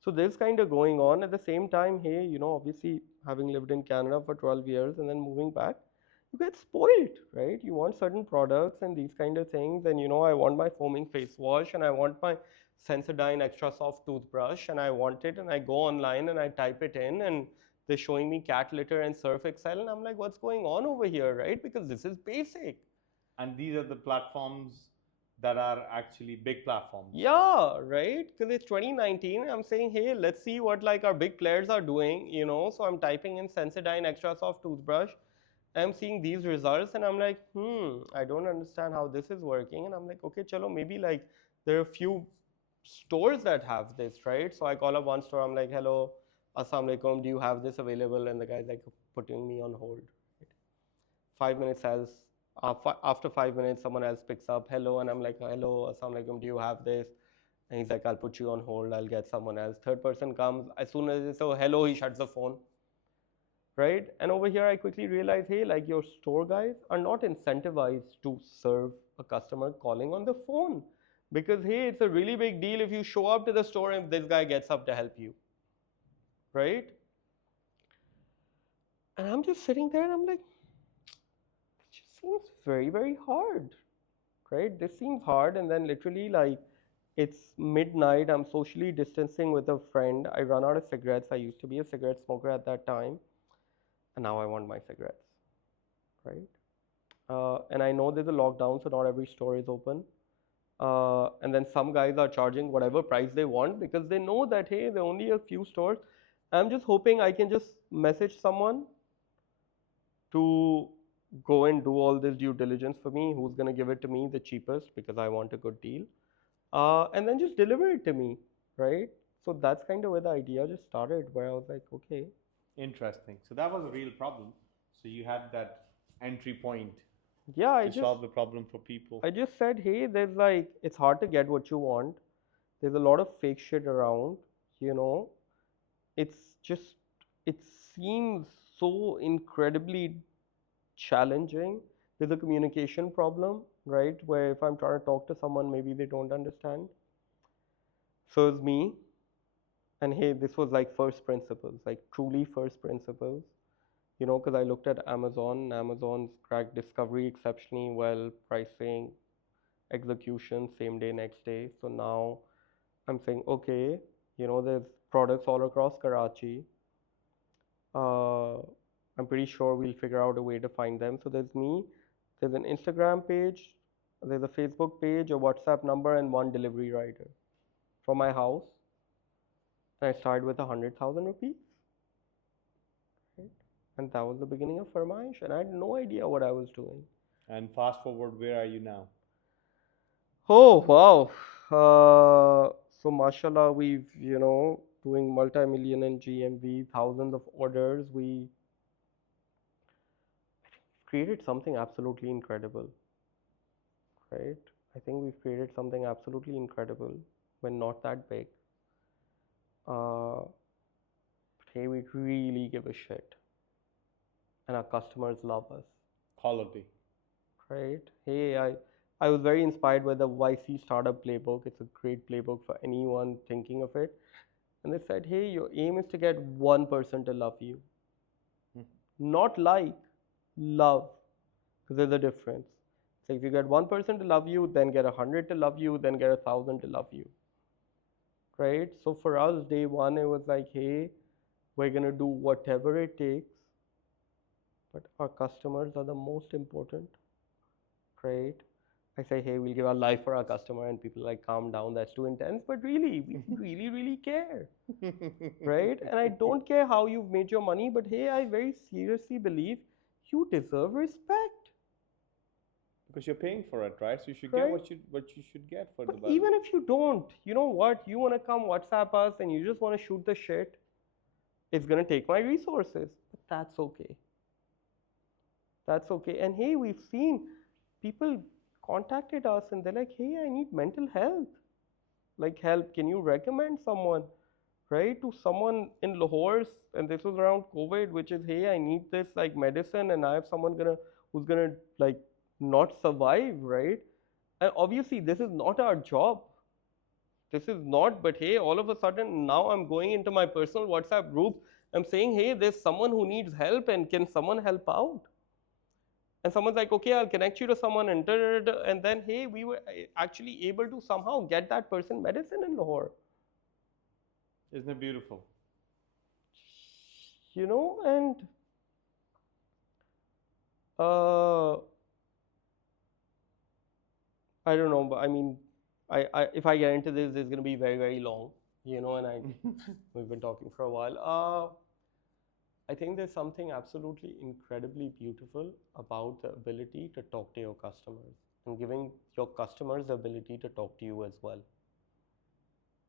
So this kind of going on at the same time. Hey, obviously having lived in Canada for 12 years and then moving back, you get spoiled, right? You want certain products and these kind of things, and I want my foaming face wash, and I want my Sensodyne extra soft toothbrush, and I want it, and I go online and I type it in, and they're showing me cat litter and Surf Excel, and I'm like, what's going on over here, right? Because this is basic. And these are the platforms that are actually big platforms. Yeah, right. Because it's 2019. I'm saying, hey, let's see what like our big players are doing, So I'm typing in Sensodyne Extra Soft toothbrush. I'm seeing these results, and I'm like, I don't understand how this is working. And I'm like, okay, chalo, maybe like there are a few stores that have this, right? So I call up one store. I'm like, hello, assalamu alaikum, do you have this available? And the guy's like putting me on hold. 5 minutes else, after 5 minutes, someone else picks up, hello, and I'm like, hello, assalamu alaikum, do you have this? And he's like, I'll put you on hold, I'll get someone else. Third person comes, as soon as they say, oh, hello, he shuts the phone, right? And over here, I quickly realize, hey, like your store guys are not incentivized to serve a customer calling on the phone. Because, hey, it's a really big deal if you show up to the store and this guy gets up to help you, right? And I'm just sitting there and I'm like, it just seems very, very hard, right? This seems hard. And then literally, like, it's midnight. I'm socially distancing with a friend. I run out of cigarettes. I used to be a cigarette smoker at that time. And now I want my cigarettes, right? And I know there's a lockdown, so not every store is open. And then some guys are charging whatever price they want because they know that, hey, there are only a few stores. I'm just hoping I can just message someone to go and do all this due diligence for me, who's going to give it to me the cheapest because I want a good deal, and then just deliver it to me, right? So that's kind of where the idea just started, where I was like, okay. Interesting. So that was a real problem. So you had that entry point Yeah, to solve the problem for people. I just said, hey, there's like, it's hard to get what you want. There's a lot of fake shit around, you know. It's just, it seems so incredibly challenging. There's a communication problem, right? Where if I'm trying to talk to someone, maybe they don't understand. So it's me. And hey, this was like first principles, like truly first principles, because I looked at Amazon. Amazon's cracked discovery exceptionally well, pricing, execution, same day, next day. So now I'm saying, okay, there's products all across Karachi. I'm pretty sure we'll figure out a way to find them. So there's me, there's an Instagram page, there's a Facebook page, a WhatsApp number, and one delivery rider from my house. And I started with 100,000 rupees. Right? And that was the beginning of Farmaish. And I had no idea what I was doing. And fast forward, where are you now? Oh, wow. So mashallah, we've, doing multi-million in GMV, thousands of orders. We created something absolutely incredible, right? I think we've created something absolutely incredible. We're not that big. But hey, we really give a shit. And our customers love us. Quality. Right? Hey, I was very inspired by the YC Startup Playbook. It's a great playbook for anyone thinking of it. And they said, hey, your aim is to get one person to love you. Not like, love. Because there's a difference. So if you get one person to love you, then get 100 to love you, then get 1,000 to love you. Right? So for us, day one, it was like, hey, we're going to do whatever it takes. But our customers are the most important. Right? I say, hey, we'll give our life for our customer, and people are like, calm down, that's too intense. But really, we really, really care, right? And I don't care how you've made your money, but hey, I very seriously believe you deserve respect, Because you're paying for it, right? So you should get right? what you should get for But the value. even if you don't, you know what? You want to come WhatsApp us and you just want to shoot the shit, it's going to take my resources. But that's okay. That's okay. And hey, we've seen people contacted us and they're like, hey, I need mental health. Like, help. Can you recommend someone, right? To someone in Lahore, and this was around COVID, which is, hey, I need this like medicine, and I have someone who's gonna like not survive, right? And obviously, this is not our job. This is not, but hey, all of a sudden now I'm going into my personal WhatsApp group. I'm saying, hey, there's someone who needs help, and can someone help out? And someone's like, okay, I'll connect you to someone, and then hey, we were actually able to somehow get that person medicine in Lahore. Isn't it beautiful? And uh, I don't know, but I mean, if I get into this, it's going to be very, very long, and we've been talking for a while. I think there's something absolutely incredibly beautiful about the ability to talk to your customers and giving your customers the ability to talk to you as well,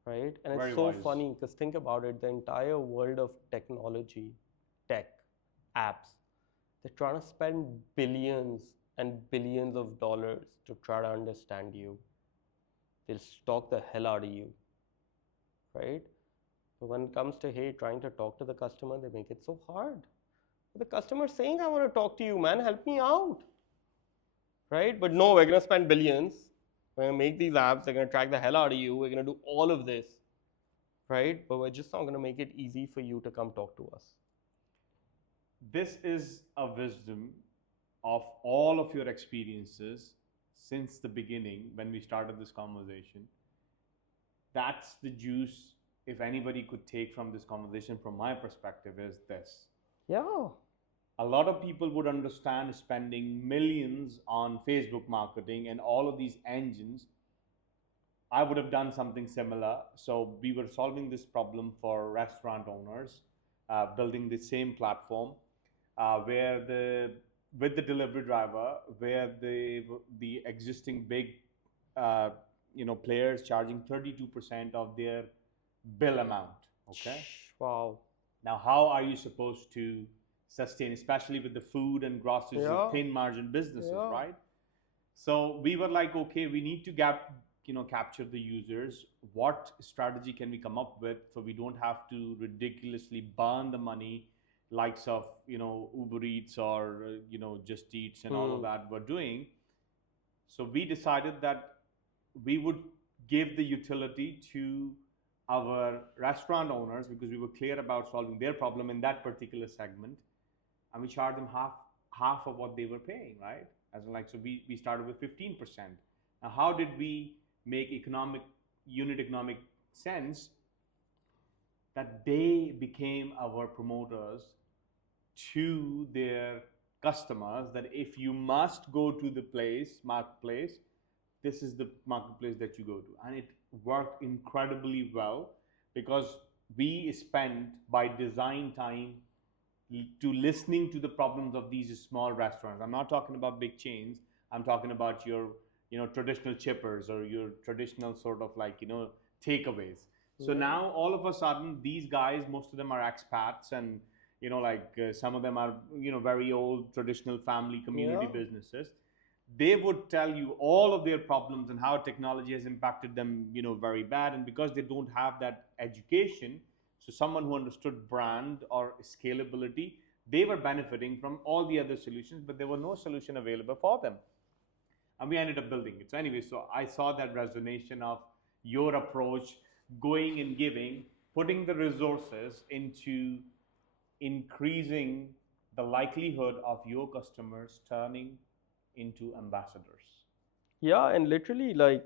right? And Very it's so wise. funny because think about it, the entire world of technology, tech, apps, they're trying to spend billions and billions of dollars to try to understand you. They'll stalk the hell out of you, right? But when it comes to, hey, trying to talk to the customer, they make it so hard. The customer's saying, I want to talk to you, man, help me out, right? But no, we're going to spend billions. We're going to make these apps, they're going to track the hell out of you. We're going to do all of this, right? But we're just not going to make it easy for you to come talk to us. This is a wisdom of all of your experiences since the beginning when we started this conversation. That's the juice, if anybody could take from this conversation, from my perspective, is this. Yeah. A lot of people would understand spending millions on Facebook marketing and all of these engines. I would have done something similar. So we were solving this problem for restaurant owners, building the same platform where with the delivery driver, where the existing big uh, players charging 32% of their bill amount. Okay. Wow. Now, how are you supposed to sustain, especially with the food and groceries, Yeah. thin margin businesses, Yeah. right? So we were like, okay, we need to capture the users. What strategy can we come up with so we don't have to ridiculously burn the money, likes of Uber Eats or Just Eats and all of that were doing. So we decided that we would give the utility to our restaurant owners because we were clear about solving their problem in that particular segment, and we charged them half of what they were paying, right? As in, like, so we started with 15%. Now, how did we make unit economic sense? That they became our promoters to their customers, that if you must go to the marketplace, this is the marketplace that you go to. And it worked incredibly well because we spent by design time to listening to the problems of these small restaurants. I'm not talking about big chains. I'm talking about your traditional chippers or your traditional sort of like takeaways. So now all of a sudden these guys, most of them are expats, and some of them are very old traditional family community businesses. They would tell you all of their problems and how technology has impacted them very bad. And because they don't have that education, so someone who understood brand or scalability, they were benefiting from all the other solutions, but there was no solution available for them, and we ended up building it. So anyway, so I saw that resonation of your approach, going and giving, putting the resources into increasing the likelihood of your customers turning into ambassadors. Yeah, and literally, like,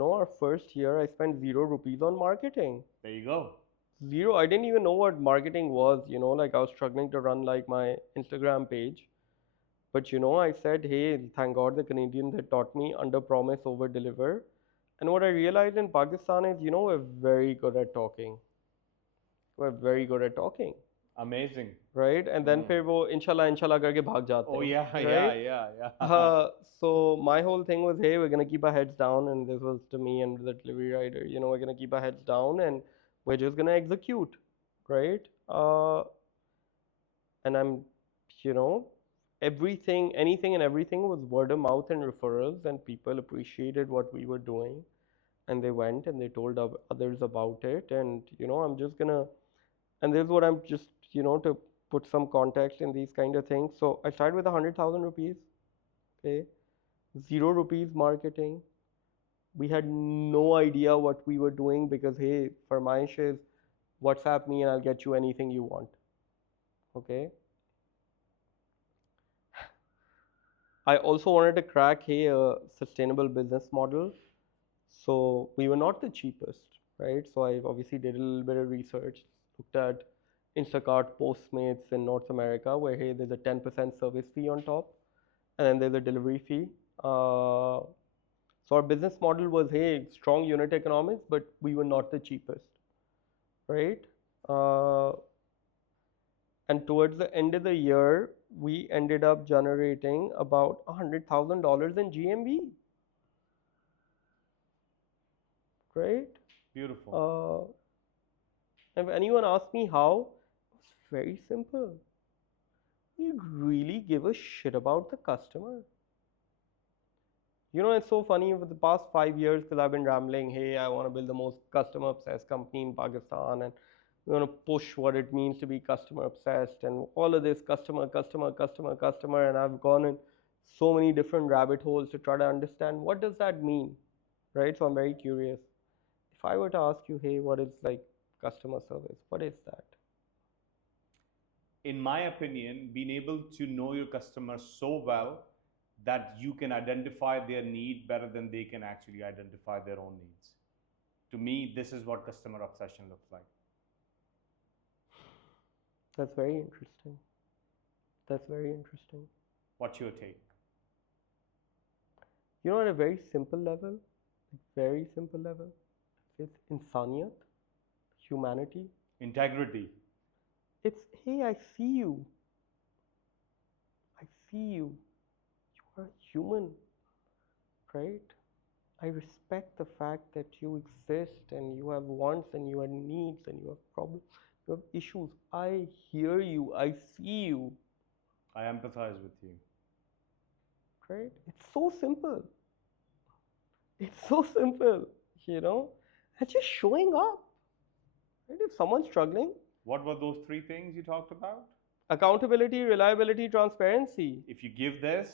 our first year, I spent 0 rupees on marketing. There you go. Zero. I didn't even know what marketing was, like, I was struggling to run, like, my Instagram page. But I said, hey, thank God the Canadians had taught me under promise, over deliver. And what I realized in Pakistan is, we're very good at talking. We're very good at talking, Amazing. right? And then फिर वो इंशाल्लाह इंशाल्लाह करके भाग जाते Oh हैं, yeah, yeah, right? yeah. So my whole thing was, hey, we're gonna keep our heads down, and this was to me and the delivery rider. We're gonna keep our heads down, and we're just gonna execute, right? And I'm, you know, everything, anything and everything was word of mouth and referrals, and people appreciated what we were doing, and they went and they told others about it, and I'm just gonna, and this is what I'm just, to put some context in these kind of things. So I started with 100,000 rupees, okay, 0 rupees marketing. We had no idea what we were doing because hey, Farmaish is WhatsApp me and I'll get you anything you want, okay. I also wanted to crack, hey, a sustainable business model. So we were not the cheapest, right? So I obviously did a little bit of research, looked at Instacart, Postmates in North America, where hey, there's a 10% service fee on top, and then there's a delivery fee. So our business model was, hey, strong unit economics, but we were not the cheapest, right? Uh, and towards the end of the year, we ended up generating about $100,000 in GMV, right? Beautiful. If anyone asks me how, it's very simple. We really give a shit about the customer. It's so funny over the past 5 years because I've been rambling, hey, I want to build the most customer obsessed company in Pakistan, and we want to push what it means to be customer obsessed and all of this customer, customer, customer, customer. And I've gone in so many different rabbit holes to try to understand what does that mean, right? So I'm very curious. If I were to ask you, hey, what is like customer service? What is that? In my opinion, being able to know your customers so well that you can identify their need better than they can actually identify their own needs. To me, this is what customer obsession looks like. That's very interesting. That's very interesting. What's your take? At a very simple level, it's insaniyat, humanity. Integrity. It's, hey, I see you. I see you. You are human, right? I respect the fact that you exist and you have wants and you have needs and you have problems, you have issues. I hear you. I see you. I empathize with you. Right? It's so simple. It's so simple, and just showing up. Right? If someone's struggling, What were those three things you talked about? accountability, reliability, transparency, If you give this,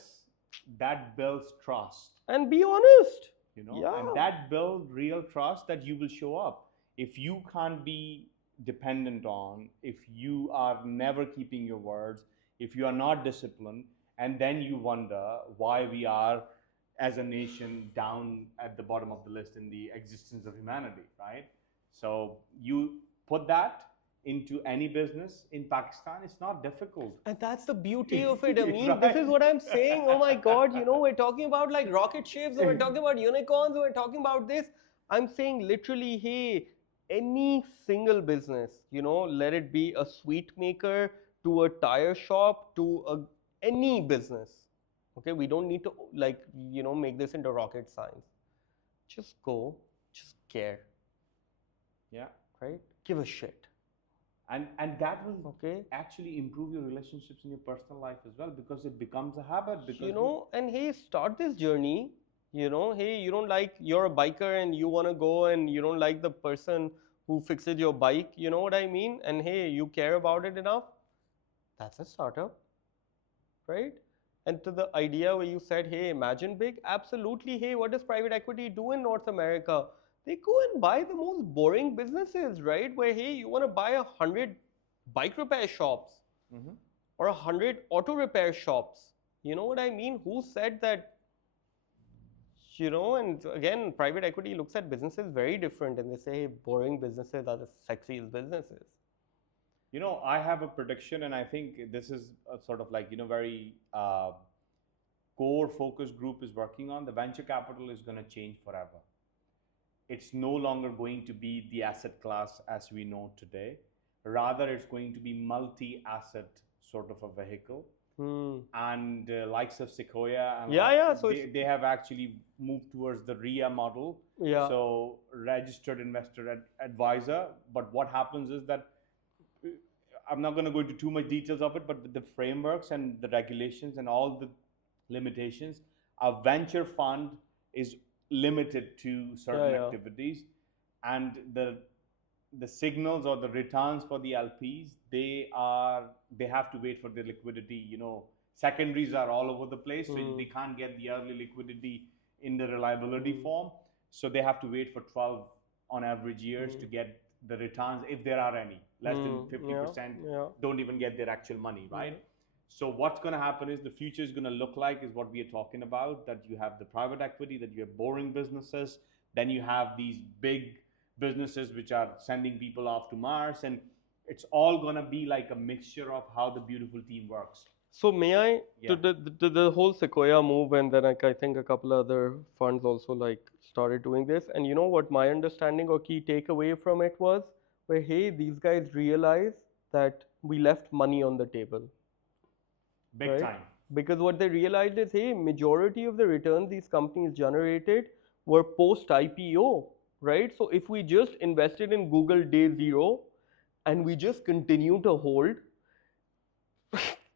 that builds trust. and be honest. Yeah. And that builds real trust that you will show up. If you can't be dependent on, if you are never keeping your words, if you are not disciplined, and then you wonder why we are as a nation down at the bottom of the list in the existence of humanity, right? So you put that into any business in Pakistan, it's not difficult. And that's the beauty of it. I mean, Right. this is what I'm saying. Oh my God, we're talking about like rocket ships, we're talking about unicorns, we're talking about this. I'm saying literally, hey, any single business, let it be a sweet maker to a tire shop to any business. Okay, we don't need to like, make this into rocket science. Just go, just care, Yeah. right? Give a shit. And that will Okay. actually improve your relationships in your personal life as well, because it becomes a habit. Because And hey, start this journey. Hey, you don't like, you're a biker and you want to go and you don't like the person who fixes your bike, you know what I mean? And hey, you care about it enough. That's a startup, right? And to the idea where you said, hey, imagine big, absolutely. Hey, what does private equity do in North America? They go and buy the most boring businesses, right? Where, hey, you want to buy 100 bike repair shops or 100 auto repair shops. You know what I mean? Who said that? And again, private equity looks at businesses very different and they say, hey, boring businesses are the sexiest businesses. I have a prediction, and I think this is a sort of like very core focus group is working on, the venture capital is going to change forever. It's no longer going to be the asset class as we know today. Rather, it's going to be multi-asset sort of a vehicle. And likes of Sequoia, and Yeah. So they have actually moved towards the RIA model. Yeah. So registered investor advisor. But what happens is that I'm not going to go into too much details of it, but with the frameworks and the regulations and all the limitations, a venture fund is limited to certain activities, and the signals or the returns for the LPs, they have to wait for the liquidity. Secondaries are all over the place, so they can't get the early liquidity in the reliability form. So they have to wait for 12 on average years to get the returns, if there are any. Less than 50% don't even get their actual money, right? So what's going to happen is the future is going to look like is what we are talking about, that you have the private equity, that you have boring businesses, then you have these big businesses which are sending people off to Mars, and it's all going to be like a mixture of how the beautiful team works. So may I, to the whole Sequoia move, and then I think a couple other funds also like started doing this. And you know what my understanding or key takeaway from it was, where hey, these guys realized that we left money on the table. Big time. Because what they realized is, hey, majority of the returns these companies generated were post IPO, right? So if we just invested in Google day zero and we just continue to hold,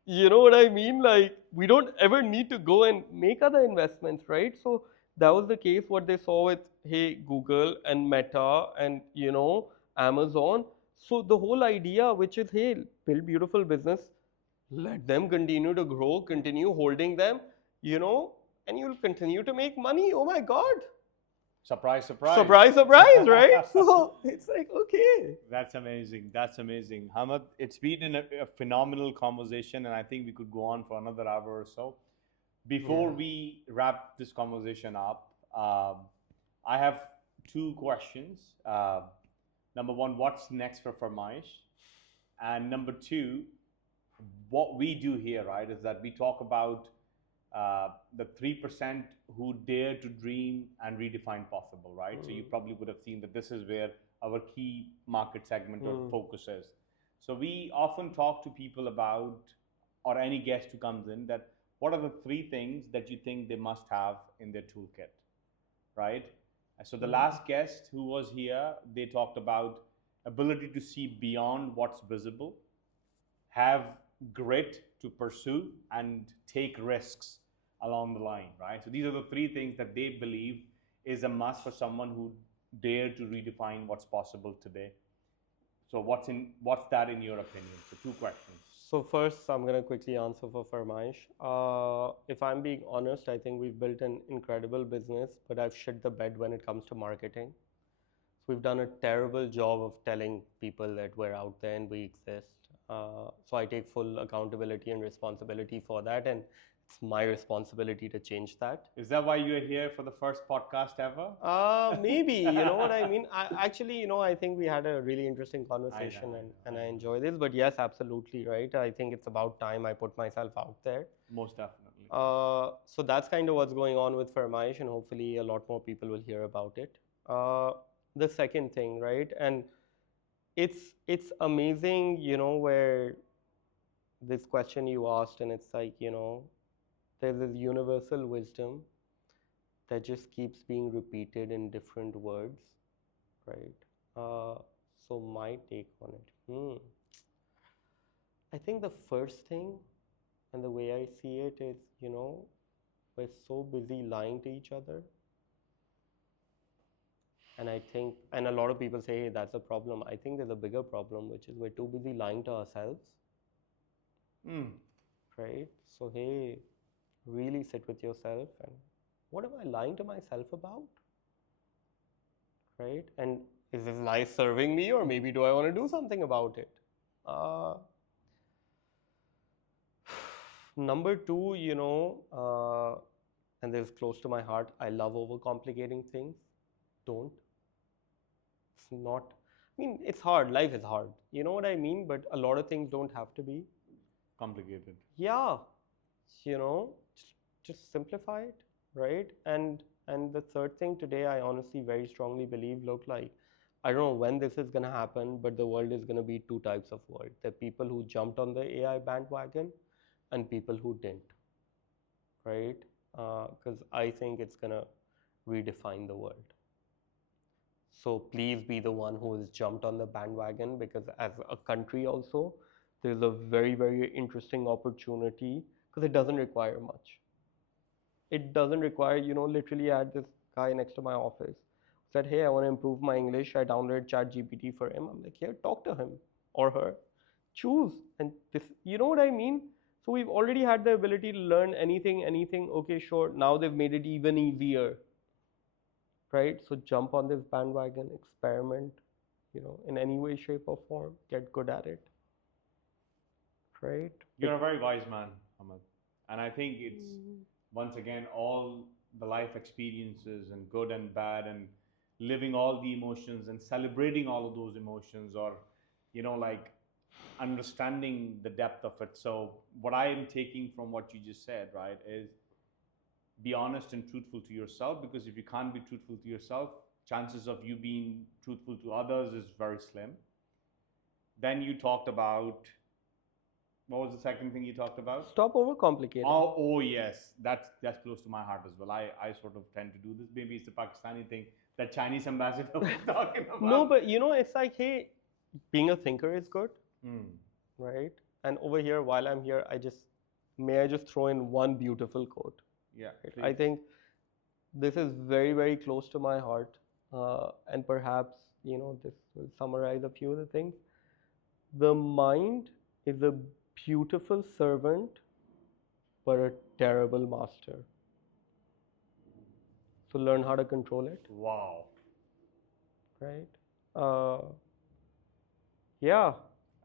you know what I mean? Like, we don't ever need to go and make other investments, right? So that was the case what they saw with, hey, Google and Meta and, Amazon. So the whole idea, which is, hey, build beautiful business, let them continue to grow, continue holding them, and you'll continue to make money. Oh my God. Surprise, surprise. Surprise, surprise, right? So it's like, okay. That's amazing. That's amazing. Hamad, it's been a phenomenal conversation, and I think we could go on for another hour or so. Before we wrap this conversation up, I have two questions. Number one, what's next for Farmaish? And number two, what we do here, right, is that we talk about the 3% who dare to dream and redefine possible, right? So you probably would have seen that this is where our key market segment or focus is. So we often talk to people about, or any guest who comes in, that what are the three things that you think they must have in their toolkit, right? So the last guest who was here, they talked about ability to see beyond what's visible, have grit to pursue, and take risks along the line, right? So these are the three things that they believe is a must for someone who dare to redefine what's possible today. So what's that in your opinion? So two questions. So first, I'm going to quickly answer for Farmaish. If I'm being honest, I think we've built an incredible business, but I've shit the bed when it comes to marketing. So we've done a terrible job of telling people that we're out there and we exist. So I take full accountability and responsibility for that, and it's my responsibility to change that. Is that why you're here for the first podcast ever? Maybe, you know what I mean? I think we had a really interesting conversation, and I enjoy this. But yes, absolutely, right? I think it's about time I put myself out there. Most definitely. So that's kind of what's going on with Farmaish, and hopefully a lot more people will hear about it. The second thing, right? And it's amazing, where this question you asked, and it's like, there's this universal wisdom that just keeps being repeated in different words, right? So my take on it. I think the first thing, and the way I see it is, we're so busy lying to each other. And I think, and a lot of people say, hey, that's a problem. I think there's a bigger problem, which is we're too busy lying to ourselves. Right? So, hey, really sit with yourself and what am I lying to myself about? Right? And is this lie serving me, or maybe do I want to do something about it? Number two, and this is close to my heart, I love overcomplicating things. Don't. It's not, it's hard. Life is hard. You know what I mean? But a lot of things don't have to be complicated. Yeah. just simplify it, right? And the third thing today, I honestly very strongly believe, look, like, I don't know when this is gonna happen, but the world is gonna be two types of world. The people who jumped on the AI bandwagon and people who didn't, right? Because I think it's gonna redefine the world. So please be the one who has jumped on the bandwagon, because as a country also, there's a very, very interesting opportunity because it doesn't require much. It doesn't require, literally I had this guy next to my office said, hey, I want to improve my English. I downloaded Chat GPT for him. I'm like, here, talk to him or her. Choose. And this, you know what I mean? So we've already had the ability to learn anything. Okay, sure. Now they've made it even easier, right? So jump on this bandwagon, experiment, in any way, shape, or form, get good at it, right? You're a very wise man, Hamad. And I think it's, once again, all the life experiences and good and bad and living all the emotions and celebrating all of those emotions, or, like understanding the depth of it. So, what I am taking from what you just said, right, is be honest and truthful to yourself, because if you can't be truthful to yourself, chances of you being truthful to others is very slim. Then you talked about, what was the second thing you talked about? Stop overcomplicating. Oh yes, that's close to my heart as well. I sort of tend to do this. Maybe it's the Pakistani thing that Chinese ambassador was talking about. No, but it's like, hey, being a thinker is good, right? And over here, while I'm here, may I just throw in one beautiful quote? Yeah, right? I think this is very, very close to my heart, and perhaps this will summarize a few of the things. The mind is a beautiful servant, but a terrible master. So learn how to control it. Wow. Right? Yeah.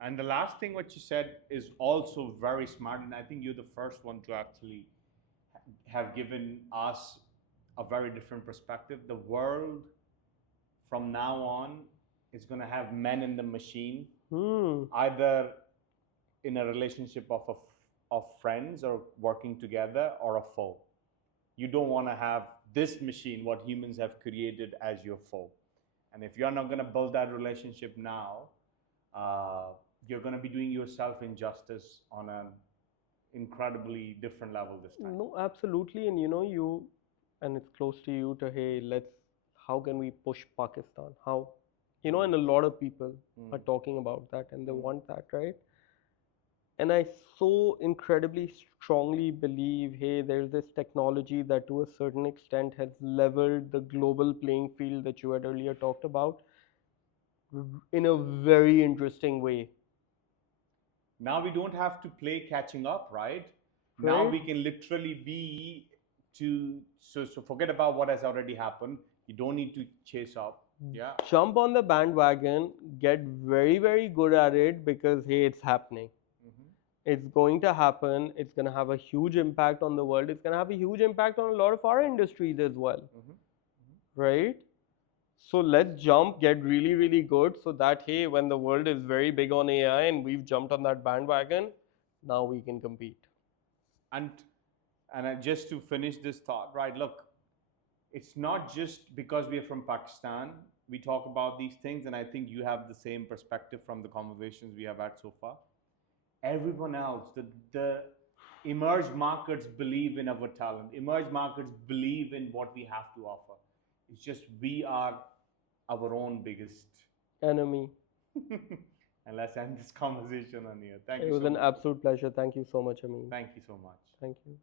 And the last thing what you said is also very smart, and I think you're the first one to actually have given us a very different perspective. The world from now on is going to have men in the machine, either in a relationship of friends or working together, or a foe. You don't want to have this machine, what humans have created, as your foe. And if you're not going to build that relationship now, you're going to be doing yourself injustice on an incredibly different level this time. No, absolutely. And and it's close to you to, hey, how can we push Pakistan? How? And a lot of people are talking about that and they want that, right? And I so incredibly strongly believe, hey, there's this technology that to a certain extent has leveled the global playing field that you had earlier talked about in a very interesting way. Now we don't have to play catching up, right? Now we can literally be so forget about what has already happened. You don't need to chase up. Yeah. Jump on the bandwagon, get very, very good at it, because hey, it's happening. It's going to happen. It's going to have a huge impact on the world. It's going to have a huge impact on a lot of our industries as well. Right? So let's jump, get really, really good, so that, hey, when the world is very big on AI and we've jumped on that bandwagon, now we can compete. And just to finish this thought, right? Look, it's not just because we are from Pakistan, we talk about these things, and I think you have the same perspective from the conversations we have had so far. Everyone else, the emerged markets believe in our talent. Emerged markets believe in what we have to offer. It's just we are our own biggest enemy. And let's end this conversation on here. Thank you. It was an absolute pleasure. Thank you so much, Amin. Thank you so much. Thank you.